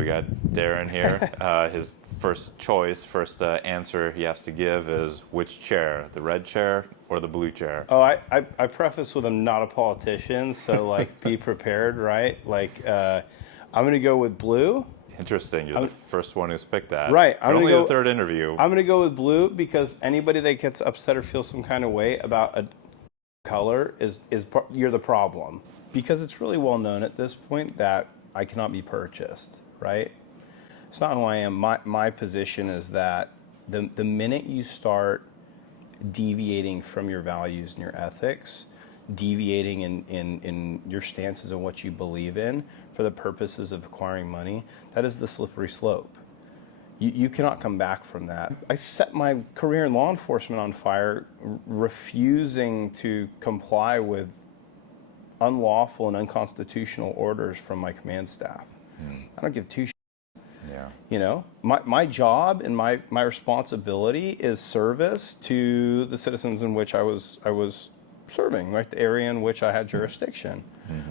we got Darren here. His first answer he has to give is which chair, the red chair or the blue chair? Oh, I preface with I'm not a politician, so like be prepared, right? Like I'm going to go with blue. Interesting. You're the first one who's picked that. Right. But only the third interview. I'm going to go with blue because anybody that gets upset or feels some kind of way about a color you're the problem. Because it's really well known at this point that I cannot be purchased, right? It's not who I am. My position is that the minute you start deviating from your values and your ethics, deviating in your stances and what you believe in for the purposes of acquiring money, that is the slippery slope. You cannot come back from that. I set my career in law enforcement on fire, refusing to comply with unlawful and unconstitutional orders from my command staff. I don't give two shits. Yeah. You know, my job and my responsibility is service to the citizens in which I was serving, right? The area in which I had jurisdiction.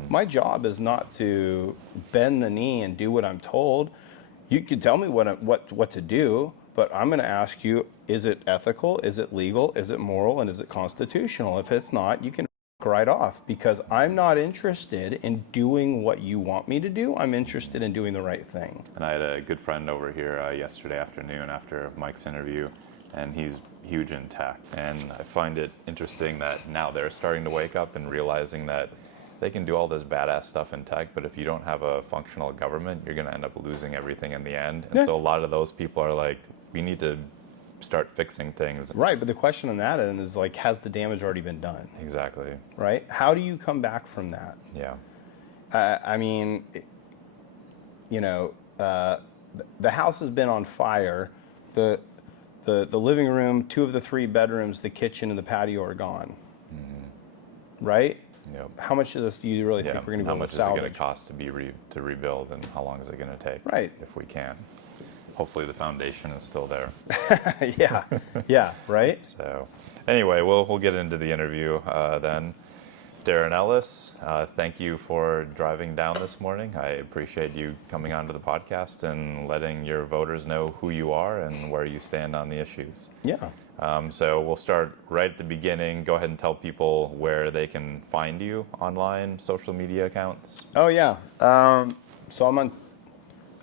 My job is not to bend the knee and do what I'm told. You can tell me what to do, but I'm going to ask you: is it ethical? Is it legal? Is it moral? And is it constitutional? If it's not, you can right off, because I'm not interested in doing what you want me to do. I'm interested in doing the right thing. And I had a good friend over here yesterday afternoon after Mike's interview, and he's huge in tech. And I find it interesting that now they're starting to wake up and realizing that they can do all this badass stuff in tech, but if you don't have a functional government, you're going to end up losing everything in the end. And so a lot of those people are like, we need to start fixing things. Right, but the question on that end is like, has the damage already been done? Exactly. Right? How do you come back from that? Yeah. I mean, you know, the house has been on fire. The living room, 2 of the 3 bedrooms, the kitchen, and the patio are gone. Right? Yep. How much of this do you really think we're going to be able to salvage? How much is it going to cost to rebuild, and how long is it going to take? Right. If we can. Hopefully the foundation is still there. yeah, right? So anyway, we'll get into the interview then. Darren Ellis, thank you for driving down this morning. I appreciate you coming onto the podcast and letting your voters know who you are and where you stand on the issues. Yeah. So we'll start right at the beginning. Go ahead and tell people where they can find you online, social media accounts. Oh, yeah. So I'm on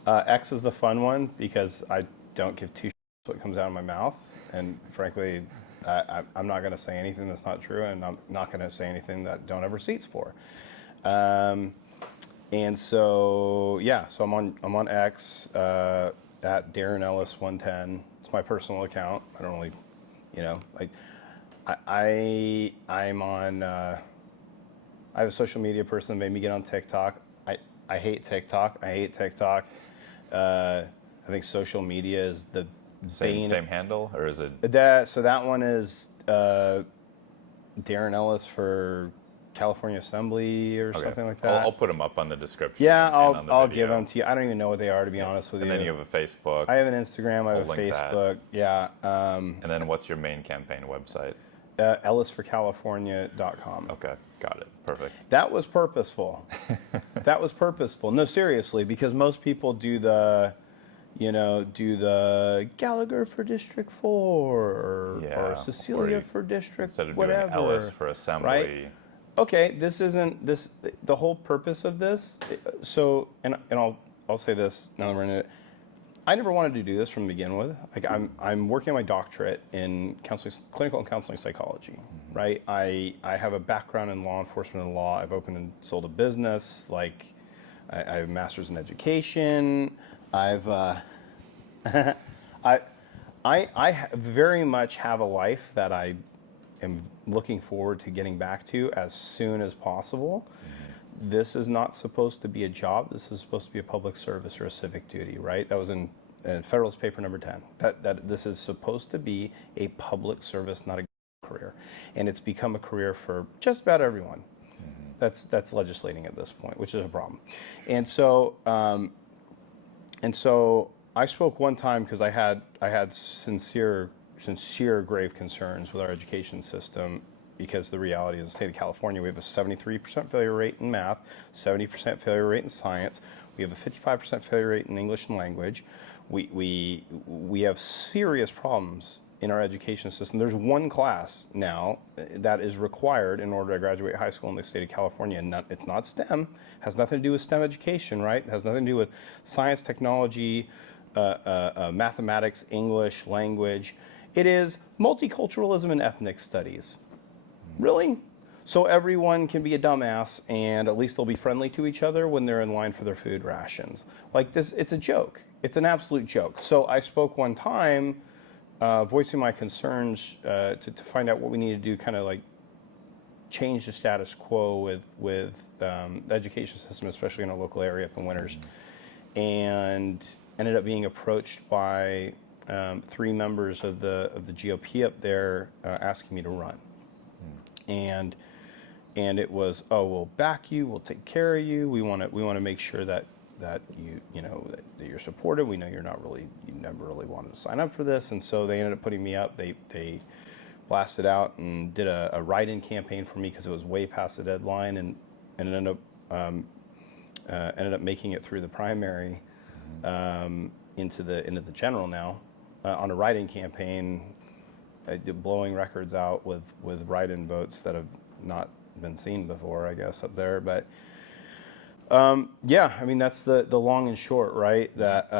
X is the fun one because I don't give two shits what comes out of my mouth. And frankly, I'm not going to say anything that's not true, and I'm not going to say anything that don't have receipts for. And so, yeah, so I'm on X at Darren Ellis 110. It's my personal account. I don't really, you know, like I'm on. I have a social media person that made me get on TikTok. I hate TikTok. I think social media is the same handle, or is it? So that one is Darren Ellis for California Assembly or something like that. I'll put them up on the description. Yeah, I'll give them to you. I don't even know what they are, to be honest with you. And then you have a Facebook. I have an Instagram. I have a Facebook. Yeah. And then what's your main campaign website? EllisForCalifornia.com. Okay, got it. Perfect. That was purposeful. No, seriously, because most people do the Gallagher for District 4 or Cecilia for District instead of whatever. doing Ellis for Assembly. Right? Okay, this isn't this. The whole purpose of this. So, and I'll say this now that we're in it. I never wanted to do this from the begin with. Like I'm working on my doctorate in clinical and counseling psychology, right? I have a background in law enforcement and law. I've opened and sold a business. Like I have a master's in education. I've I very much have a life that I am looking forward to getting back to as soon as possible. This is not supposed to be a job. This is supposed to be a public service or a civic duty, right? That was in Federalist Paper number 10. That this is supposed to be a public service, not a career. And it's become a career for just about everyone. That's legislating at this point, which is a problem. And so I spoke one time because I had sincere grave concerns with our education system, because the reality is, in the state of California, we have a 73% failure rate in math, 70% failure rate in science. We have a 55% failure rate in English and language. We have serious problems in our education system. There's one class now that is required in order to graduate high school in the state of California. And it's not STEM. Has nothing to do with STEM education, right? It has nothing to do with science, technology, mathematics, English, language. It is multiculturalism and ethnic studies. Really? So everyone can be a dumbass, and at least they'll be friendly to each other when they're in line for their food rations. Like this, it's a joke. It's an absolute joke. So I spoke one time, voicing my concerns to find out what we need to do, kind of like change the status quo with the education system, especially in our local area up in Winters, and ended up being approached by 3 members of the GOP up there asking me to run. And it was, oh, we'll back you, we'll take care of you. We want to make sure that you know that you're supported. We know you never really wanted to sign up for this, and so they ended up putting me up. They blasted out and did a write-in campaign for me because it was way past the deadline, and ended up making it through the primary into the general now on a write-in campaign. I did blowing records out with write-in votes that have not been seen before, I guess, up there. But yeah, I mean, that's the long and short, right? That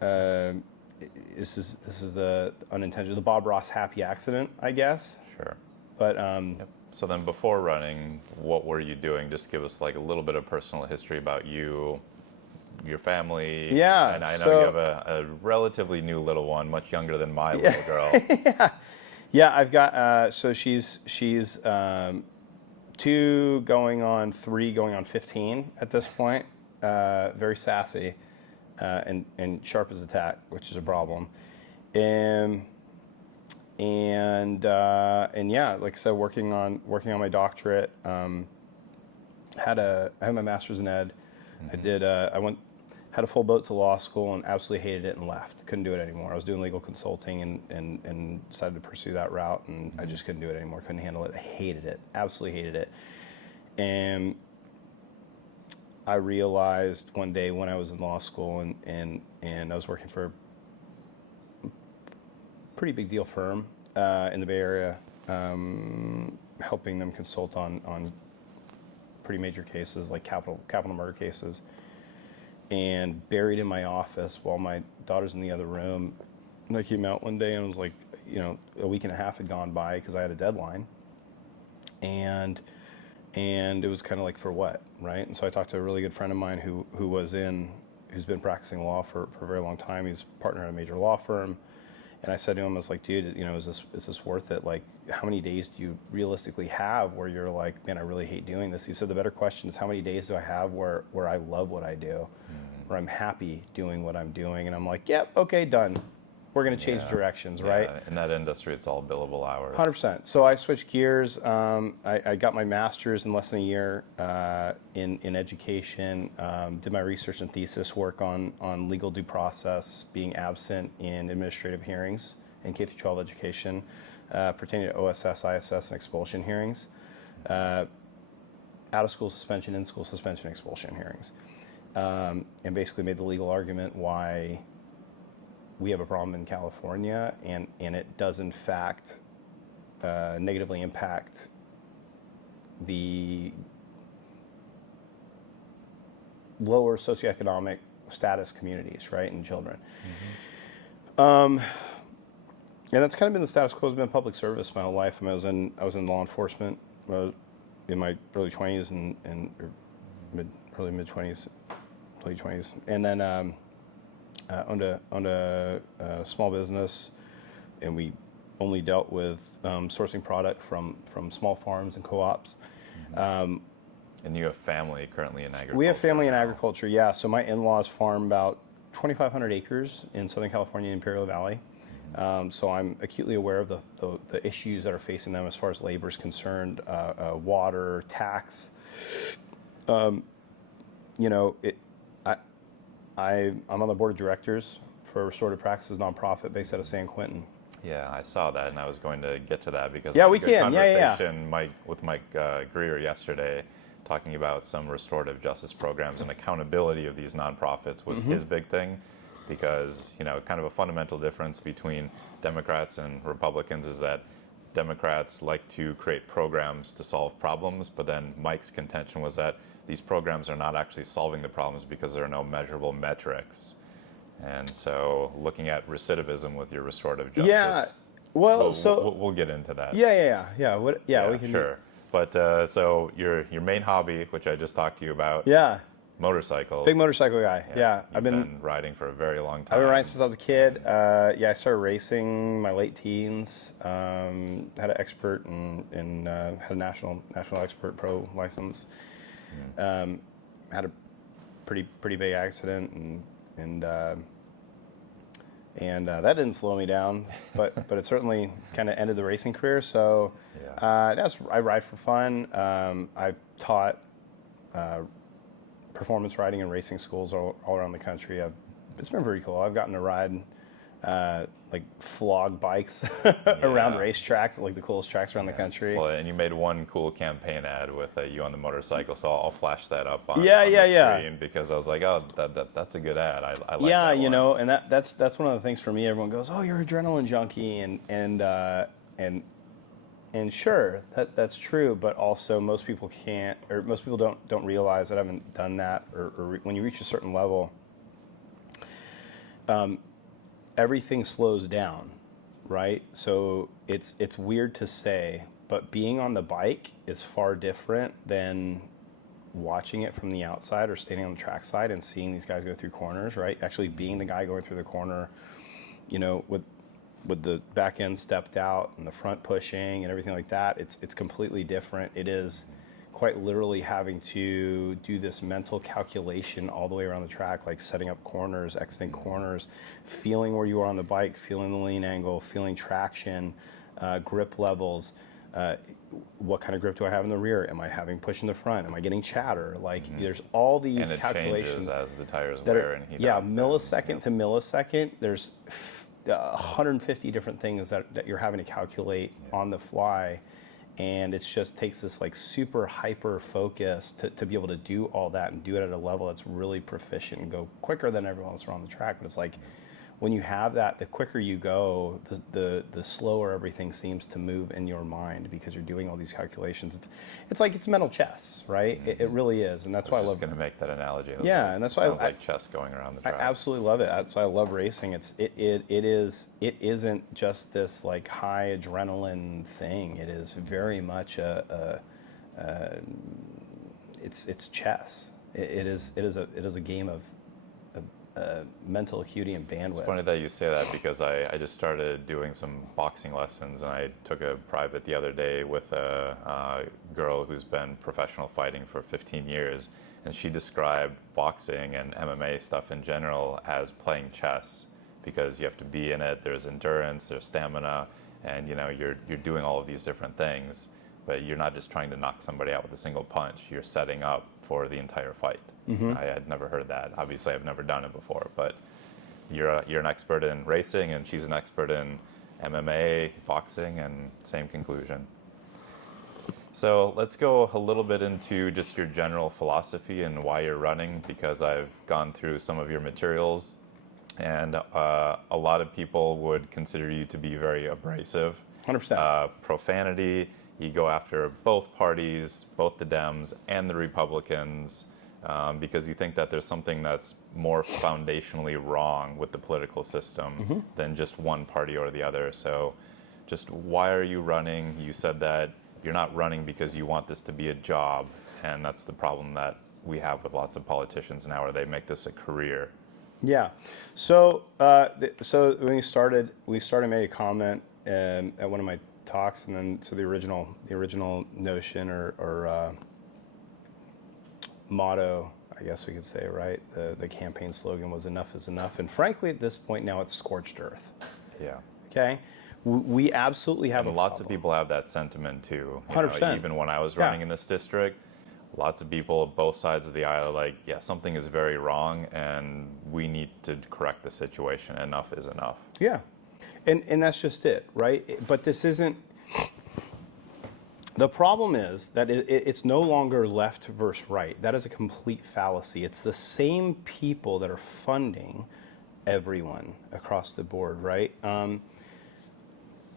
this is the unintentional, the Bob Ross happy accident, I guess. Sure. But Yep. So then, before running, what were you doing? Just give us like a little bit of personal history about you, your family. Yeah. And I know so, you have a relatively new little one, much younger than my little girl. Yeah, I've got so she's 2 going on 3 going on 15 at this point. Very sassy and sharp as a tack, which is a problem. And yeah, like I said, working on my doctorate. I had my master's in ed. Mm-hmm. Had a full boat to law school and absolutely hated it and left. Couldn't do it anymore. I was doing legal consulting and decided to pursue that route, and I just couldn't do it anymore. Couldn't handle it. I hated it. Absolutely hated it. And I realized one day when I was in law school and I was working for a pretty big deal firm in the Bay Area, helping them consult on pretty major cases like capital murder cases. And buried in my office while my daughter's in the other room. And I came out one day and it was like, a week and a half had gone by because I had a deadline. And it was kind of like, for what, right? And so I talked to a really good friend of mine who's been practicing law for a very long time. He's a partner at a major law firm. And I said to him, I was like, dude, is this worth it? Like, how many days do you realistically have where you're like, man, I really hate doing this? He said, the better question is, how many days do I have where I love what I do, where I'm happy doing what I'm doing? And I'm like, yep, okay, done. We're going to change directions, right? In that industry, it's all billable hours. 100%. So I switched gears. I got my master's in less than a year in education. Did my research and thesis work on legal due process being absent in administrative hearings in K-12 education pertaining to OSS, ISS, and expulsion hearings. Out-of-school suspension, in-school suspension, expulsion hearings. And basically made the legal argument why we have a problem in California, and it does in fact negatively impact the lower socioeconomic status communities, right, and children. Mm-hmm. And that's kind of been the status quo. Has been public service my whole life. I mean, I was in law enforcement in my early 20s and early mid 20s, late 20s, and then. Owned a small business, and we only dealt with sourcing product from small farms and co-ops. Mm-hmm. And you have family currently in agriculture? We have family in agriculture, yeah. So my in-laws farm about 2,500 acres in Southern California, Imperial Valley. Mm-hmm. So I'm acutely aware of the issues that are facing them as far as labor is concerned, water, tax. I'm on the board of directors for Restorative Practices nonprofit based out of San Quentin. Yeah, I saw that, and I was going to get to that because yeah, of we a good can. conversation with Mike Greer yesterday, talking about some restorative justice programs and accountability of these nonprofits was his big thing, because kind of a fundamental difference between Democrats and Republicans is that Democrats like to create programs to solve problems, but then Mike's contention was that these programs are not actually solving the problems because there are no measurable metrics. And so looking at recidivism with your restorative justice, Yeah. Well, we'll get into that. Yeah. We can. Sure. But so your main hobby, which I just talked to you about, Yeah. motorcycles. Big motorcycle guy. Yeah. I've been riding for a very long time. I've been riding since I was a kid. I started racing in my late teens. Had an expert in had a national expert pro license. Had a pretty big accident and that didn't slow me down, but it certainly kind of ended the racing career. So I ride for fun. I've taught performance riding and racing schools all around the country. It's been pretty cool. I've gotten to ride like flog bikes around racetracks, like the coolest tracks around the country. Well, and you made one cool campaign ad with you on the motorcycle, so I'll flash that up on the the screen, because I was like, oh, that's a good ad. I like that one. And that's one of the things for me. Everyone goes, oh, you're an adrenaline junkie, and sure, that's true, but also most people don't realize that I haven't done that, or when you reach a certain level, everything slows down, right? So it's weird to say, but being on the bike is far different than watching it from the outside or standing on the track side and seeing these guys go through corners, right? Actually being the guy going through the corner, with the back end stepped out and the front pushing and everything like that, it's completely different. It is quite literally having to do this mental calculation all the way around the track, like setting up corners, exiting corners, feeling where you are on the bike, feeling the lean angle, feeling traction, grip levels. What kind of grip do I have in the rear? Am I having push in the front? Am I getting chatter? Like there's all these calculations. And it changes as the tires wear and heat up. Millisecond to millisecond. There's 150 different things that you're having to calculate on the fly, and it just takes this like super hyper focus to be able to do all that and do it at a level that's really proficient and go quicker than everyone else around the track. But it's like when you have that, the quicker you go, the slower everything seems to move in your mind, because you're doing all these calculations. It's like it's mental chess, right? It really is, and that's why I love. I was just going to make that analogy. And that's why it sounds like chess going around the track. I absolutely love it. That's why I love racing. It isn't just this like high adrenaline thing. It is very much it's chess. It is a game of mental acuity and bandwidth. It's funny that you say that, because I just started doing some boxing lessons, and I took a private the other day with a girl who's been professional fighting for 15 years, and she described boxing and MMA stuff in general as playing chess, because you have to be in it. There's endurance, there's stamina, and you're doing all of these different things, but you're not just trying to knock somebody out with a single punch. You're setting up for the entire fight. I had never heard that. Obviously, I've never done it before, but you're an expert in racing, and she's an expert in MMA, boxing, and same conclusion. So let's go a little bit into just your general philosophy and why you're running, because I've gone through some of your materials, and a lot of people would consider you to be very abrasive. 100%. Profanity. You go after both parties, both the Dems and the Republicans, because you think that there's something that's more foundationally wrong with the political system than just one party or the other. So just why are you running? You said that you're not running because you want this to be a job, and that's the problem that we have with lots of politicians now, where they make this a career. Yeah. So when we started made a comment at one of my talks, and then so the original notion or motto, I guess we could say, right? The campaign slogan was "Enough is enough," and frankly, at this point now, it's scorched earth. Yeah. Okay. We absolutely have. And lots of people have that sentiment too. 100%. Even when I was running in this district, lots of people, both sides of the aisle, are like, yeah, something is very wrong, and we need to correct the situation. Enough is enough. Yeah. And that's just it, right? But this isn't The problem is that it's no longer left versus right. That is a complete fallacy. It's the same people that are funding everyone across the board, right?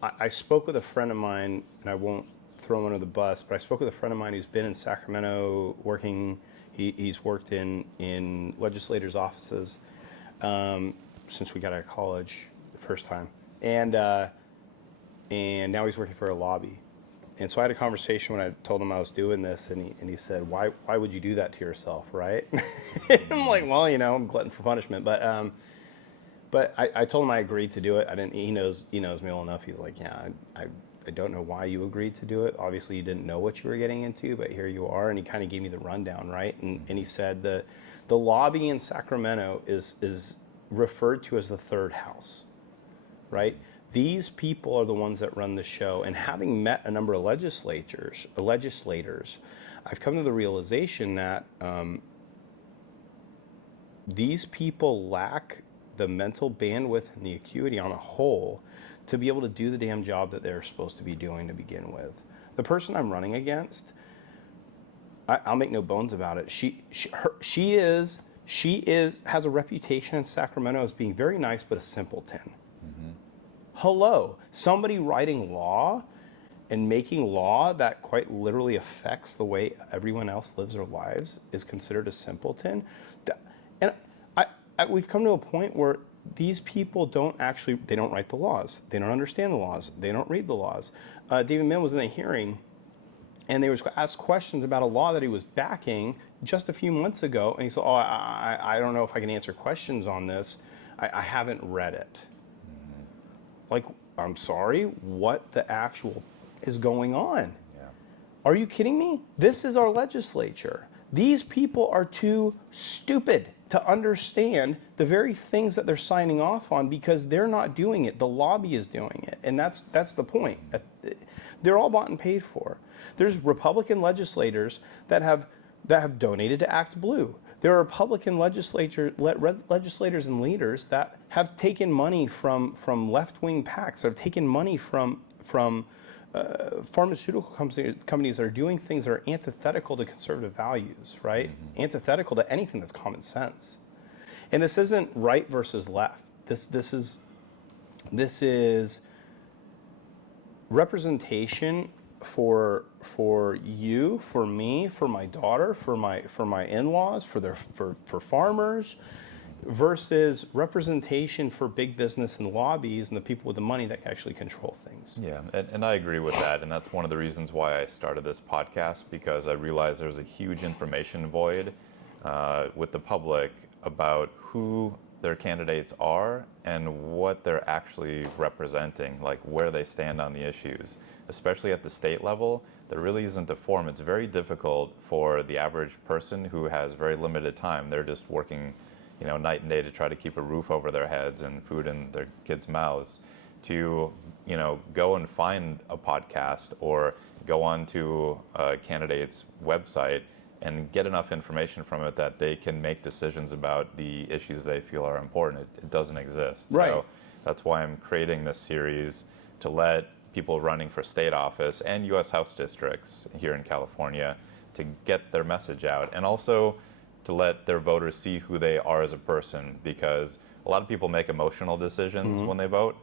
I spoke with a friend of mine, and I won't throw him under the bus, but I spoke with a friend of mine who's been in Sacramento working. He's worked in legislators' offices since we got out of college the first time, and now he's working for a lobby. And so I had a conversation when I told him I was doing this, and he said, "Why would you do that to yourself, right?" I'm like, "Well, I'm glutton for punishment." But I told him I agreed to do it. I didn't. He knows me well enough. He's like, "Yeah, I don't know why you agreed to do it. Obviously, you didn't know what you were getting into, but here you are." And he kind of gave me the rundown, right? And he said the lobby in Sacramento is referred to as the third house, right? These people are the ones that run the show. And having met a number of legislators, I've come to the realization that these people lack the mental bandwidth and the acuity on a whole to be able to do the damn job that they're supposed to be doing to begin with. The person I'm running against, I'll make no bones about it. She has a reputation in Sacramento as being very nice but a simpleton. Hello, somebody writing law and making law that quite literally affects the way everyone else lives their lives is considered a simpleton. And we've come to a point where these people don't write the laws. They don't understand the laws. They don't read the laws. David Mann was in a hearing, and they were asked questions about a law that he was backing just a few months ago, and he said, I don't know if I can answer questions on this. I haven't read it. Like, I'm sorry, what the actual is going on? Yeah. Are you kidding me? This is our legislature. These people are too stupid to understand the very things that they're signing off on because they're not doing it. The lobby is doing it. And that's the point. They're all bought and paid for. There's Republican legislators that have donated to Act Blue. There are Republican legislators and leaders that have taken money from left-wing PACs, that have taken money from pharmaceutical companies that are doing things that are antithetical to conservative values, right? Mm-hmm. Antithetical to anything that's common sense. And this isn't right versus left. This is representation for you, for me, for my daughter, for my in-laws, for farmers, versus representation for big business and lobbies and the people with the money that can actually control things. Yeah, and I agree with that, and that's one of the reasons why I started this podcast, because I realized there's a huge information void with the public about who their candidates are and what they're actually representing, like where they stand on the issues. Especially at the state level, there really isn't a forum. It's very difficult for the average person who has very limited time. They're just working, night and day to try to keep a roof over their heads and food in their kids' mouths, to, go and find a podcast or go onto a candidate's website and get enough information from it that they can make decisions about the issues they feel are important. It doesn't exist. Right. So that's why I'm creating this series, to let people running for state office and U.S. House districts here in California to get their message out, and also to let their voters see who they are as a person, because a lot of people make emotional decisions when they vote,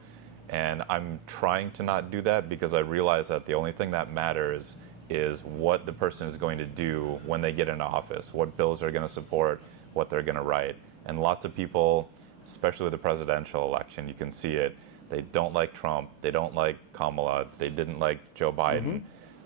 and I'm trying to not do that, because I realize that the only thing that matters is what the person is going to do when they get into office, what bills they're going to support, what they're going to write. And lots of people, especially with the presidential election, you can see it. They don't like Trump. They don't like Kamala. They didn't like Joe Biden.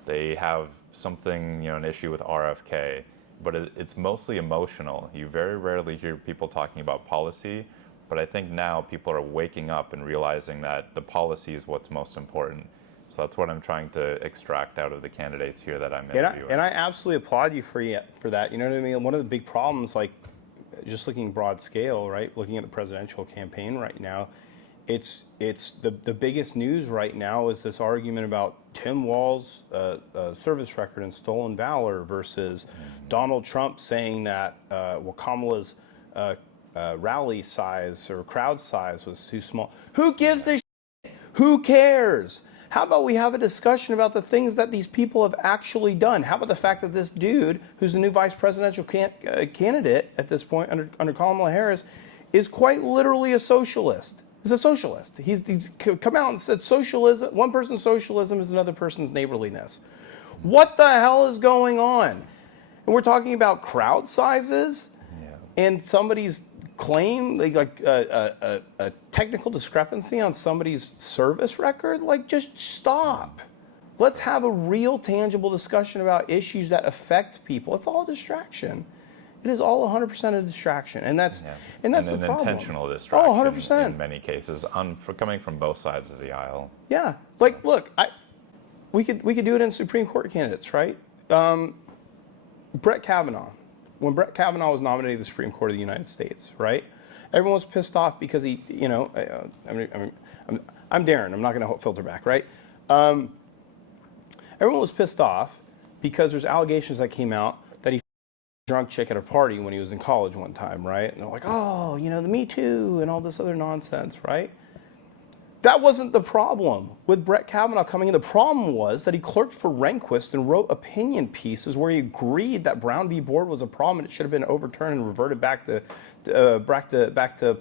They have something, an issue with RFK. But it's mostly emotional. You very rarely hear people talking about policy. But I think now people are waking up and realizing that the policy is what's most important. So that's what I'm trying to extract out of the candidates here that I'm interviewing. And I absolutely applaud you for that. You know what I mean? One of the big problems, like just looking broad scale, right? Looking at the presidential campaign right now, it's the biggest news right now is this argument about Tim Walz's service record and stolen valor versus Donald Trump saying that Kamala's rally size or crowd size was too small. Who gives a shit? Who cares? How about we have a discussion about the things that these people have actually done? How about the fact that this dude, who's the new vice presidential candidate at this point under Kamala Harris, is quite literally a socialist. He's a socialist. He's come out and said socialism, one person's socialism is another person's neighborliness. What the hell is going on? And we're talking about crowd sizes and somebody's claim, like a technical discrepancy on somebody's service record. Like, just stop. Let's have a real tangible discussion about issues that affect people. It's all a distraction. It is all 100% a distraction, and that's an the problem. Intentional distraction. Oh, 100%. In many cases, coming from both sides of the aisle. Yeah, like, look, we could do it in Supreme Court candidates, right? Brett Kavanaugh. When Brett Kavanaugh was nominated to the Supreme Court of the United States, right? Everyone was pissed off because he, I'm Darren. I'm not going to filter back, right? Everyone was pissed off because there's allegations that came out that he f***ed a drunk chick at a party when he was in college one time, right? And they're like, oh, the Me Too and all this other nonsense, right? That wasn't the problem with Brett Kavanaugh coming in. The problem was that he clerked for Rehnquist and wrote opinion pieces where he agreed that Brown v. Board was a problem and it should have been overturned and reverted back to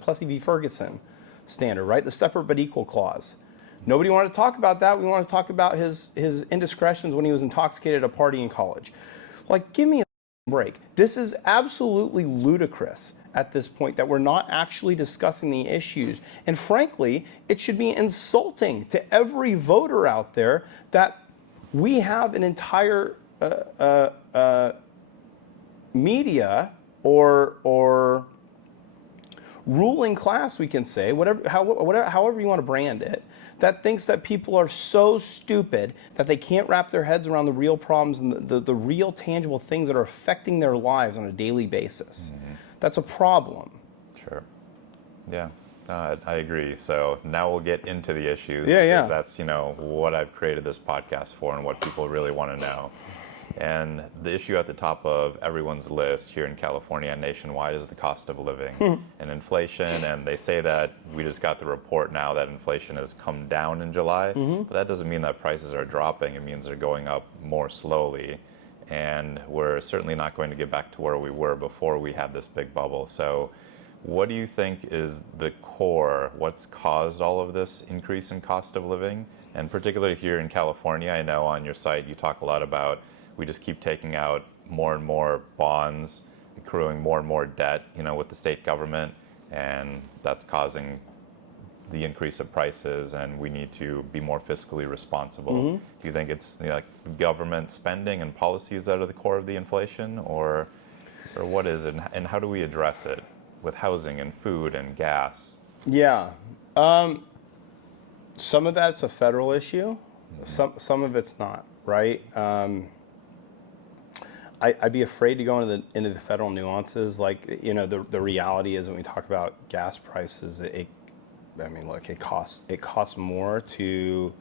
Plessy v. Ferguson standard, right? The separate but equal clause. Nobody wanted to talk about that. We want to talk about his indiscretions when he was intoxicated at a party in college. Like, give me a break. This is absolutely ludicrous at this point that we're not actually discussing the issues. And frankly, it should be insulting to every voter out there that we have an entire media or ruling class, we can say, however you want to brand it, that thinks that people are so stupid that they can't wrap their heads around the real problems and the real tangible things that are affecting their lives on a daily basis. Mm-hmm. That's a problem. Sure. Yeah, I agree. So now we'll get into the issues. Yeah. That's, what I've created this podcast for and what people really want to know. And the issue at the top of everyone's list here in California and nationwide is the cost of living and inflation. And they say that we just got the report now that inflation has come down in July. Mm-hmm. But that doesn't mean that prices are dropping. It means they're going up more slowly. And we're certainly not going to get back to where we were before we had this big bubble. So what do you think is the core, what's caused all of this increase in cost of living? And particularly here in California, I know on your site you talk a lot about we just keep taking out more and more bonds, accruing more and more debt, with the state government, and that's causing the increase of prices, and we need to be more fiscally responsible. Mm-hmm. Do you think it's like government spending and policies that are the core of the inflation, or what is it, and how do we address it with housing and food and gas? Yeah, some of that's a federal issue, mm-hmm. some of it's not, right? I'd be afraid to go into the federal nuances. Like, the reality is when we talk about gas prices, it costs more to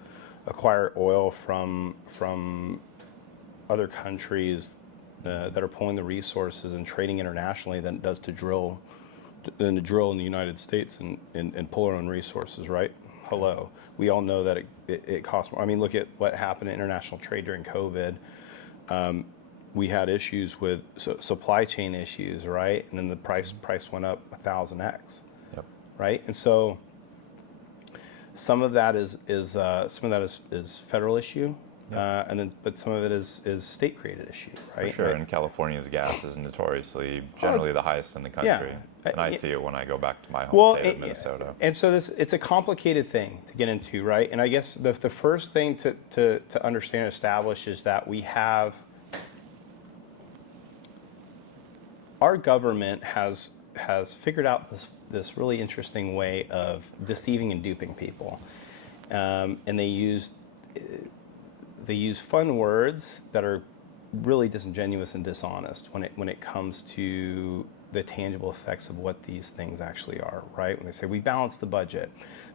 acquire oil from other countries that are pulling the resources and trading internationally than it does to drill in the United States and pull our own resources, right? Hello. We all know that it costs more. I mean, look at what happened in international trade during COVID. We had issues with supply chain issues, right? And then the price went up 1,000x, yep. Right? And so some of that is federal issue, yep. But some of it is state created issue, right? For sure. Right? And California's gas is notoriously generally the highest in the country, yeah. And I see it when I go back to my home state of Minnesota. And so it's a complicated thing to get into, right? And I guess the first thing to understand and establish is that we have. Our government has figured out this really interesting way of deceiving and duping people, and they use fun words that are really disingenuous and dishonest when it comes to the tangible effects of what these things actually are. Right? When they say we balanced the budget,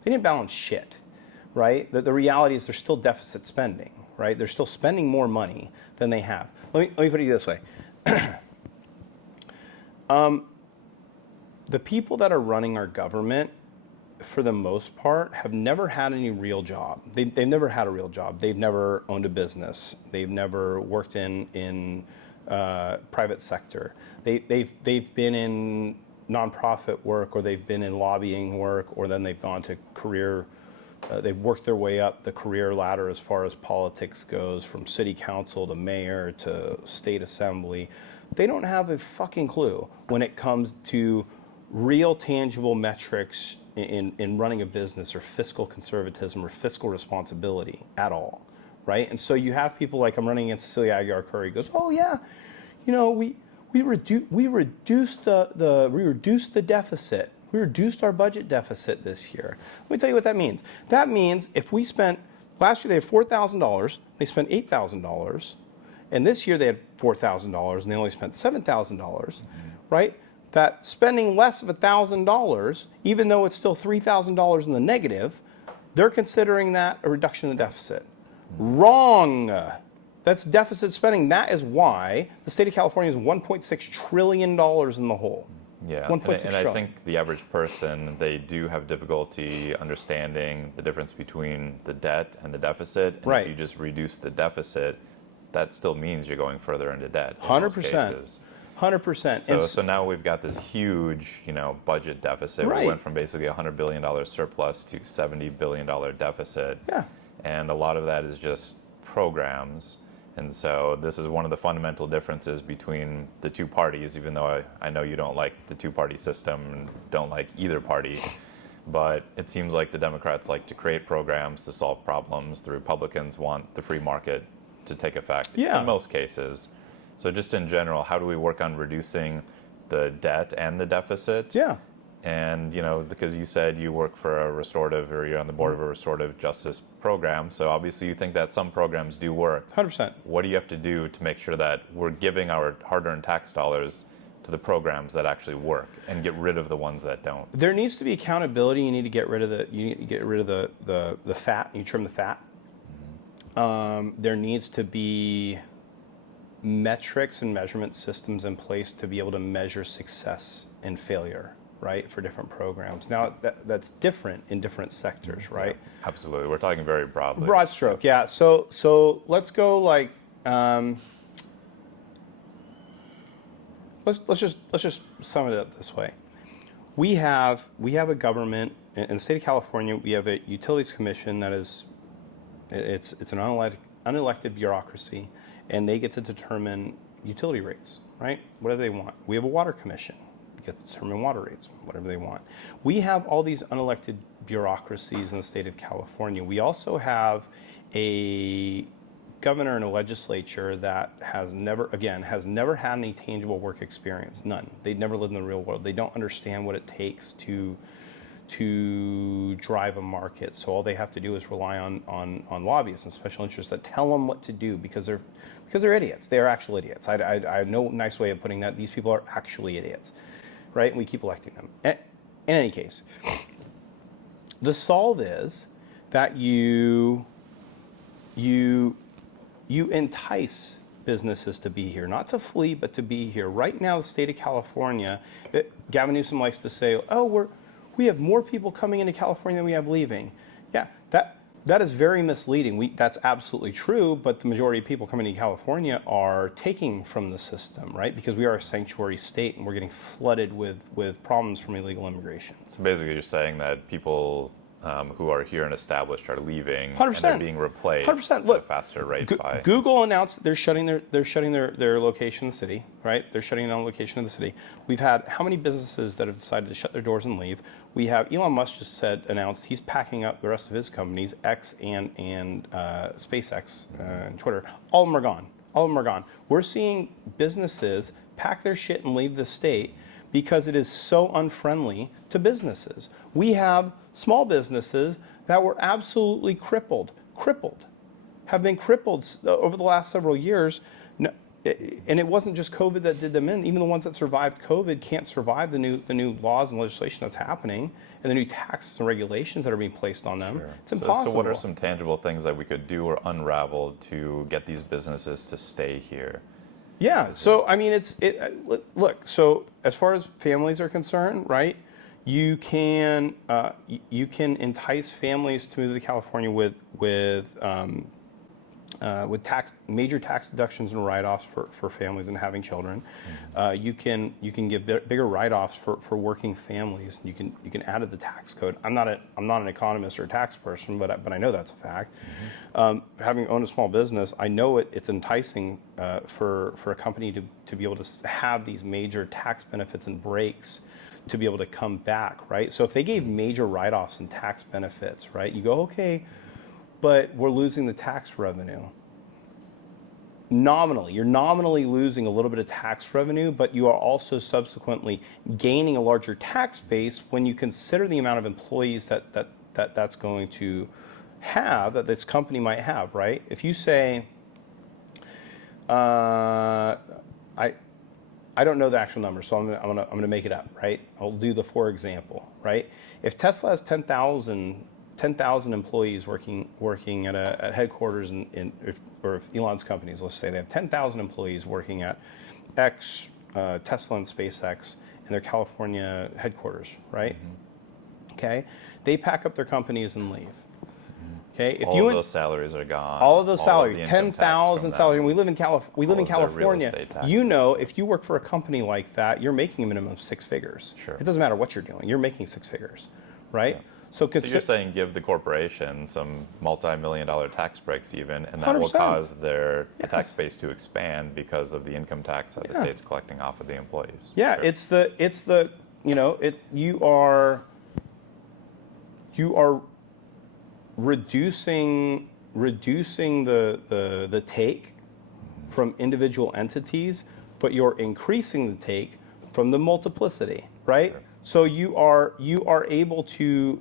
they didn't balance shit. Right? The reality is there's still deficit spending. Right? They're still spending more money than they have. Let me put it this way. The people that are running our government for the most part, have never had any real job. They've never had a real job. They've never owned a business. They've never worked in private sector. They've been in nonprofit work, or they've been in lobbying work, or then they've gone to career. They've worked their way up the career ladder as far as politics goes, from city council to mayor to state assembly. They don't have a fucking clue when it comes to real tangible metrics in running a business, or fiscal conservatism, or fiscal responsibility at all, right? And so you have people like, I'm running against Cecilia Aguiar-Curry, goes, oh yeah, we reduced the deficit. We reduced our budget deficit this year. Let me tell you what that means. That means if we spent, last year they had $4,000, they spent $8,000, and this year they had $4,000 and they only spent $7,000, right? That spending less of $1,000, even though it's still $3,000 in the negative, they're considering that a reduction in the deficit. Wrong. That's deficit spending. That is why the state of California is $1.6 trillion in the hole. Yeah, and I think the average person, they do have difficulty understanding the difference between the debt and the deficit. And right. If you just reduce the deficit, that still means you're going further into debt. 100%. 100%. So now we've got this huge, budget deficit. Right. We went from basically a $100 billion surplus to $70 billion deficit. Yeah. And a lot of that is just programs. And so this is one of the fundamental differences between the two parties, even though I know you don't like the two-party system and don't like either party. But it seems like the Democrats like to create programs to solve problems. The Republicans want the free market to take effect in most cases. So just in general, how do we work on reducing the debt and the deficit? Yeah. And, because you said you work for a restorative, or you're on the board of a restorative justice program, so obviously you think that some programs do work. 100%. What do you have to do to make sure that we're giving our hard-earned tax dollars to the programs that actually work and get rid of the ones that don't? There needs to be accountability. You need to get rid of the fat. You trim the fat. Mm-hmm. There needs to be metrics and measurement systems in place to be able to measure success and failure, right, for different programs. Now, that's different in different sectors, right? Yeah, absolutely. We're talking very broadly. Broad stroke, yeah. So let's go like, let's just sum it up this way. We have a government in the state of California. We have a utilities commission that is, it's an unelected bureaucracy, and they get to determine utility rates, right? Whatever they want. We have a water commission. Get to determine water rates, whatever they want. We have all these unelected bureaucracies in the state of California. We also have a governor and a legislature that has never had any tangible work experience, none. They've never lived in the real world. They don't understand what it takes to drive a market. So all they have to do is rely on lobbyists and special interests that tell them what to do because they're idiots. They are actual idiots. I have no nice way of putting that. These people are actually idiots. Right? And we keep electing them. In any case, the solve is that you entice businesses to be here, not to flee, but to be here. Right now, the state of California, Gavin Newsome likes to say, oh, we have more people coming into California than we have leaving. Yeah, that is very misleading. That's absolutely true, but the majority of people coming to California are taking from the system, right? Because we are a sanctuary state and we're getting flooded with problems from illegal immigration. So basically you're saying that people who are here and established are leaving 100%. And they're being replaced 100%. Look, at a faster rate by... Google announced they're shutting their location in the city, right? They're shutting down location in the city. We've had how many businesses that have decided to shut their doors and leave? We have Elon Musk just announced he's packing up the rest of his companies, X and SpaceX and Twitter. All of them are gone. All of them are gone. We're seeing businesses pack their shit and leave the state because it is so unfriendly to businesses. We have small businesses that were absolutely crippled, have been crippled over the last several years. And it wasn't just COVID that did them in. Even the ones that survived COVID can't survive the new laws and legislation that's happening and the new taxes and regulations that are being placed on them. Sure. It's impossible. So what are some tangible things that we could do or unravel to get these businesses to stay here? Yeah, so I mean, look, so as far as families are concerned, right, you can entice families to move to California with major tax deductions and write-offs for families and having children. You can give bigger write-offs for working families. You can add to the tax code. I'm not an economist or a tax person, but I know that's a fact. Having owned a small business, I know it's enticing for a company to be able to have these major tax benefits and breaks to be able to come back, right? So if they gave major write-offs and tax benefits, right, you go, okay, but we're losing the tax revenue. Nominally, you're nominally losing a little bit of tax revenue, but you are also subsequently gaining a larger tax base when you consider the amount of employees that's going to have, that this company might have, right? If you say, I don't know the actual number, so I'm gonna make it up, right? I'll do the for example, right? If Tesla has 10,000 employees working at headquarters or if Elon's companies, let's say they have 10,000 employees working at X, Tesla and SpaceX in their California headquarters, right? Okay, they pack up their companies and leave. Okay, if all of those salaries are gone. All of those salaries, of 10,000 salaries. We live in California. Tax. You know, if you work for a company like that, you're making a minimum of 6 figures. Sure. It doesn't matter what you're doing. You're making 6 figures, right? Yeah. So you're saying give the corporation some multi-million-dollar tax breaks even, and that 100%. will cause the tax base to expand because of the income tax that the state's collecting off of the employees. Yeah, sure. you are reducing the take from individual entities, but you're increasing the take from the multiplicity, right? Sure. So you are able to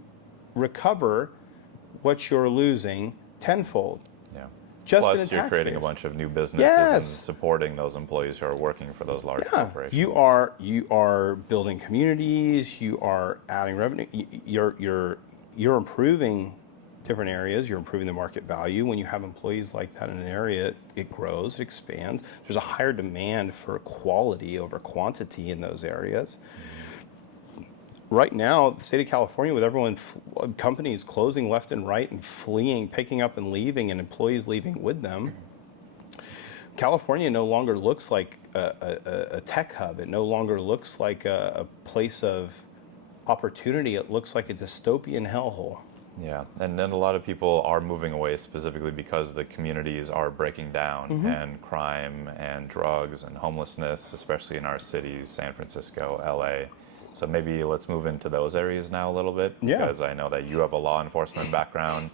recover what you're losing tenfold. Yeah. Just Plus, in a you're creating base. a bunch of new businesses and supporting those employees who are working for those large corporations. You are building communities. You are adding revenue. You're improving different areas. You're improving the market value. When you have employees like that in an area, it grows, it expands. There's a higher demand for quality over quantity in those areas. Right now, the state of California, with everyone, companies closing left and right and fleeing, picking up and leaving, and employees leaving with them, California no longer looks like a tech hub. It no longer looks like a place of opportunity. It looks like a dystopian hellhole. Yeah, and then a lot of people are moving away specifically because the communities are breaking down, and crime and drugs and homelessness, especially in our cities, San Francisco, LA. So maybe let's move into those areas now a little bit, because I know that you have a law enforcement background.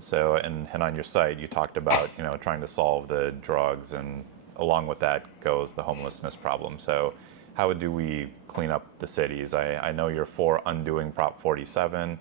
So, and on your site, you talked about, trying to solve the drugs, and along with that goes the homelessness problem. So how do we clean up the cities? I know you're for undoing Prop 47,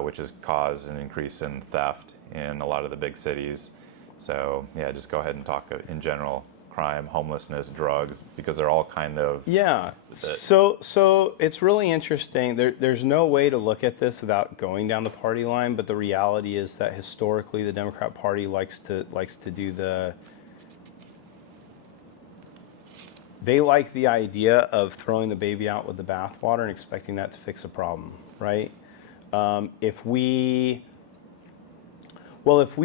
which has caused an increase in theft in a lot of the big cities. So yeah, just go ahead and talk in general. Crime, homelessness, drugs, because they're all kind of... Yeah, so it's really interesting. There's no way to look at this without going down the party line, but the reality is that historically the Democrat Party likes to do they like the idea of throwing the baby out with the bathwater and expecting that to fix a problem, right? If we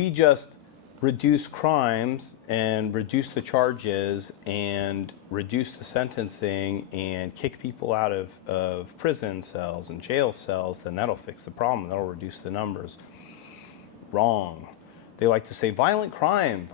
just reduce crimes and reduce the charges and reduce the sentencing and kick people out of prison cells and jail cells, then that'll fix the problem. That'll reduce the numbers. Wrong. They like to say violent crime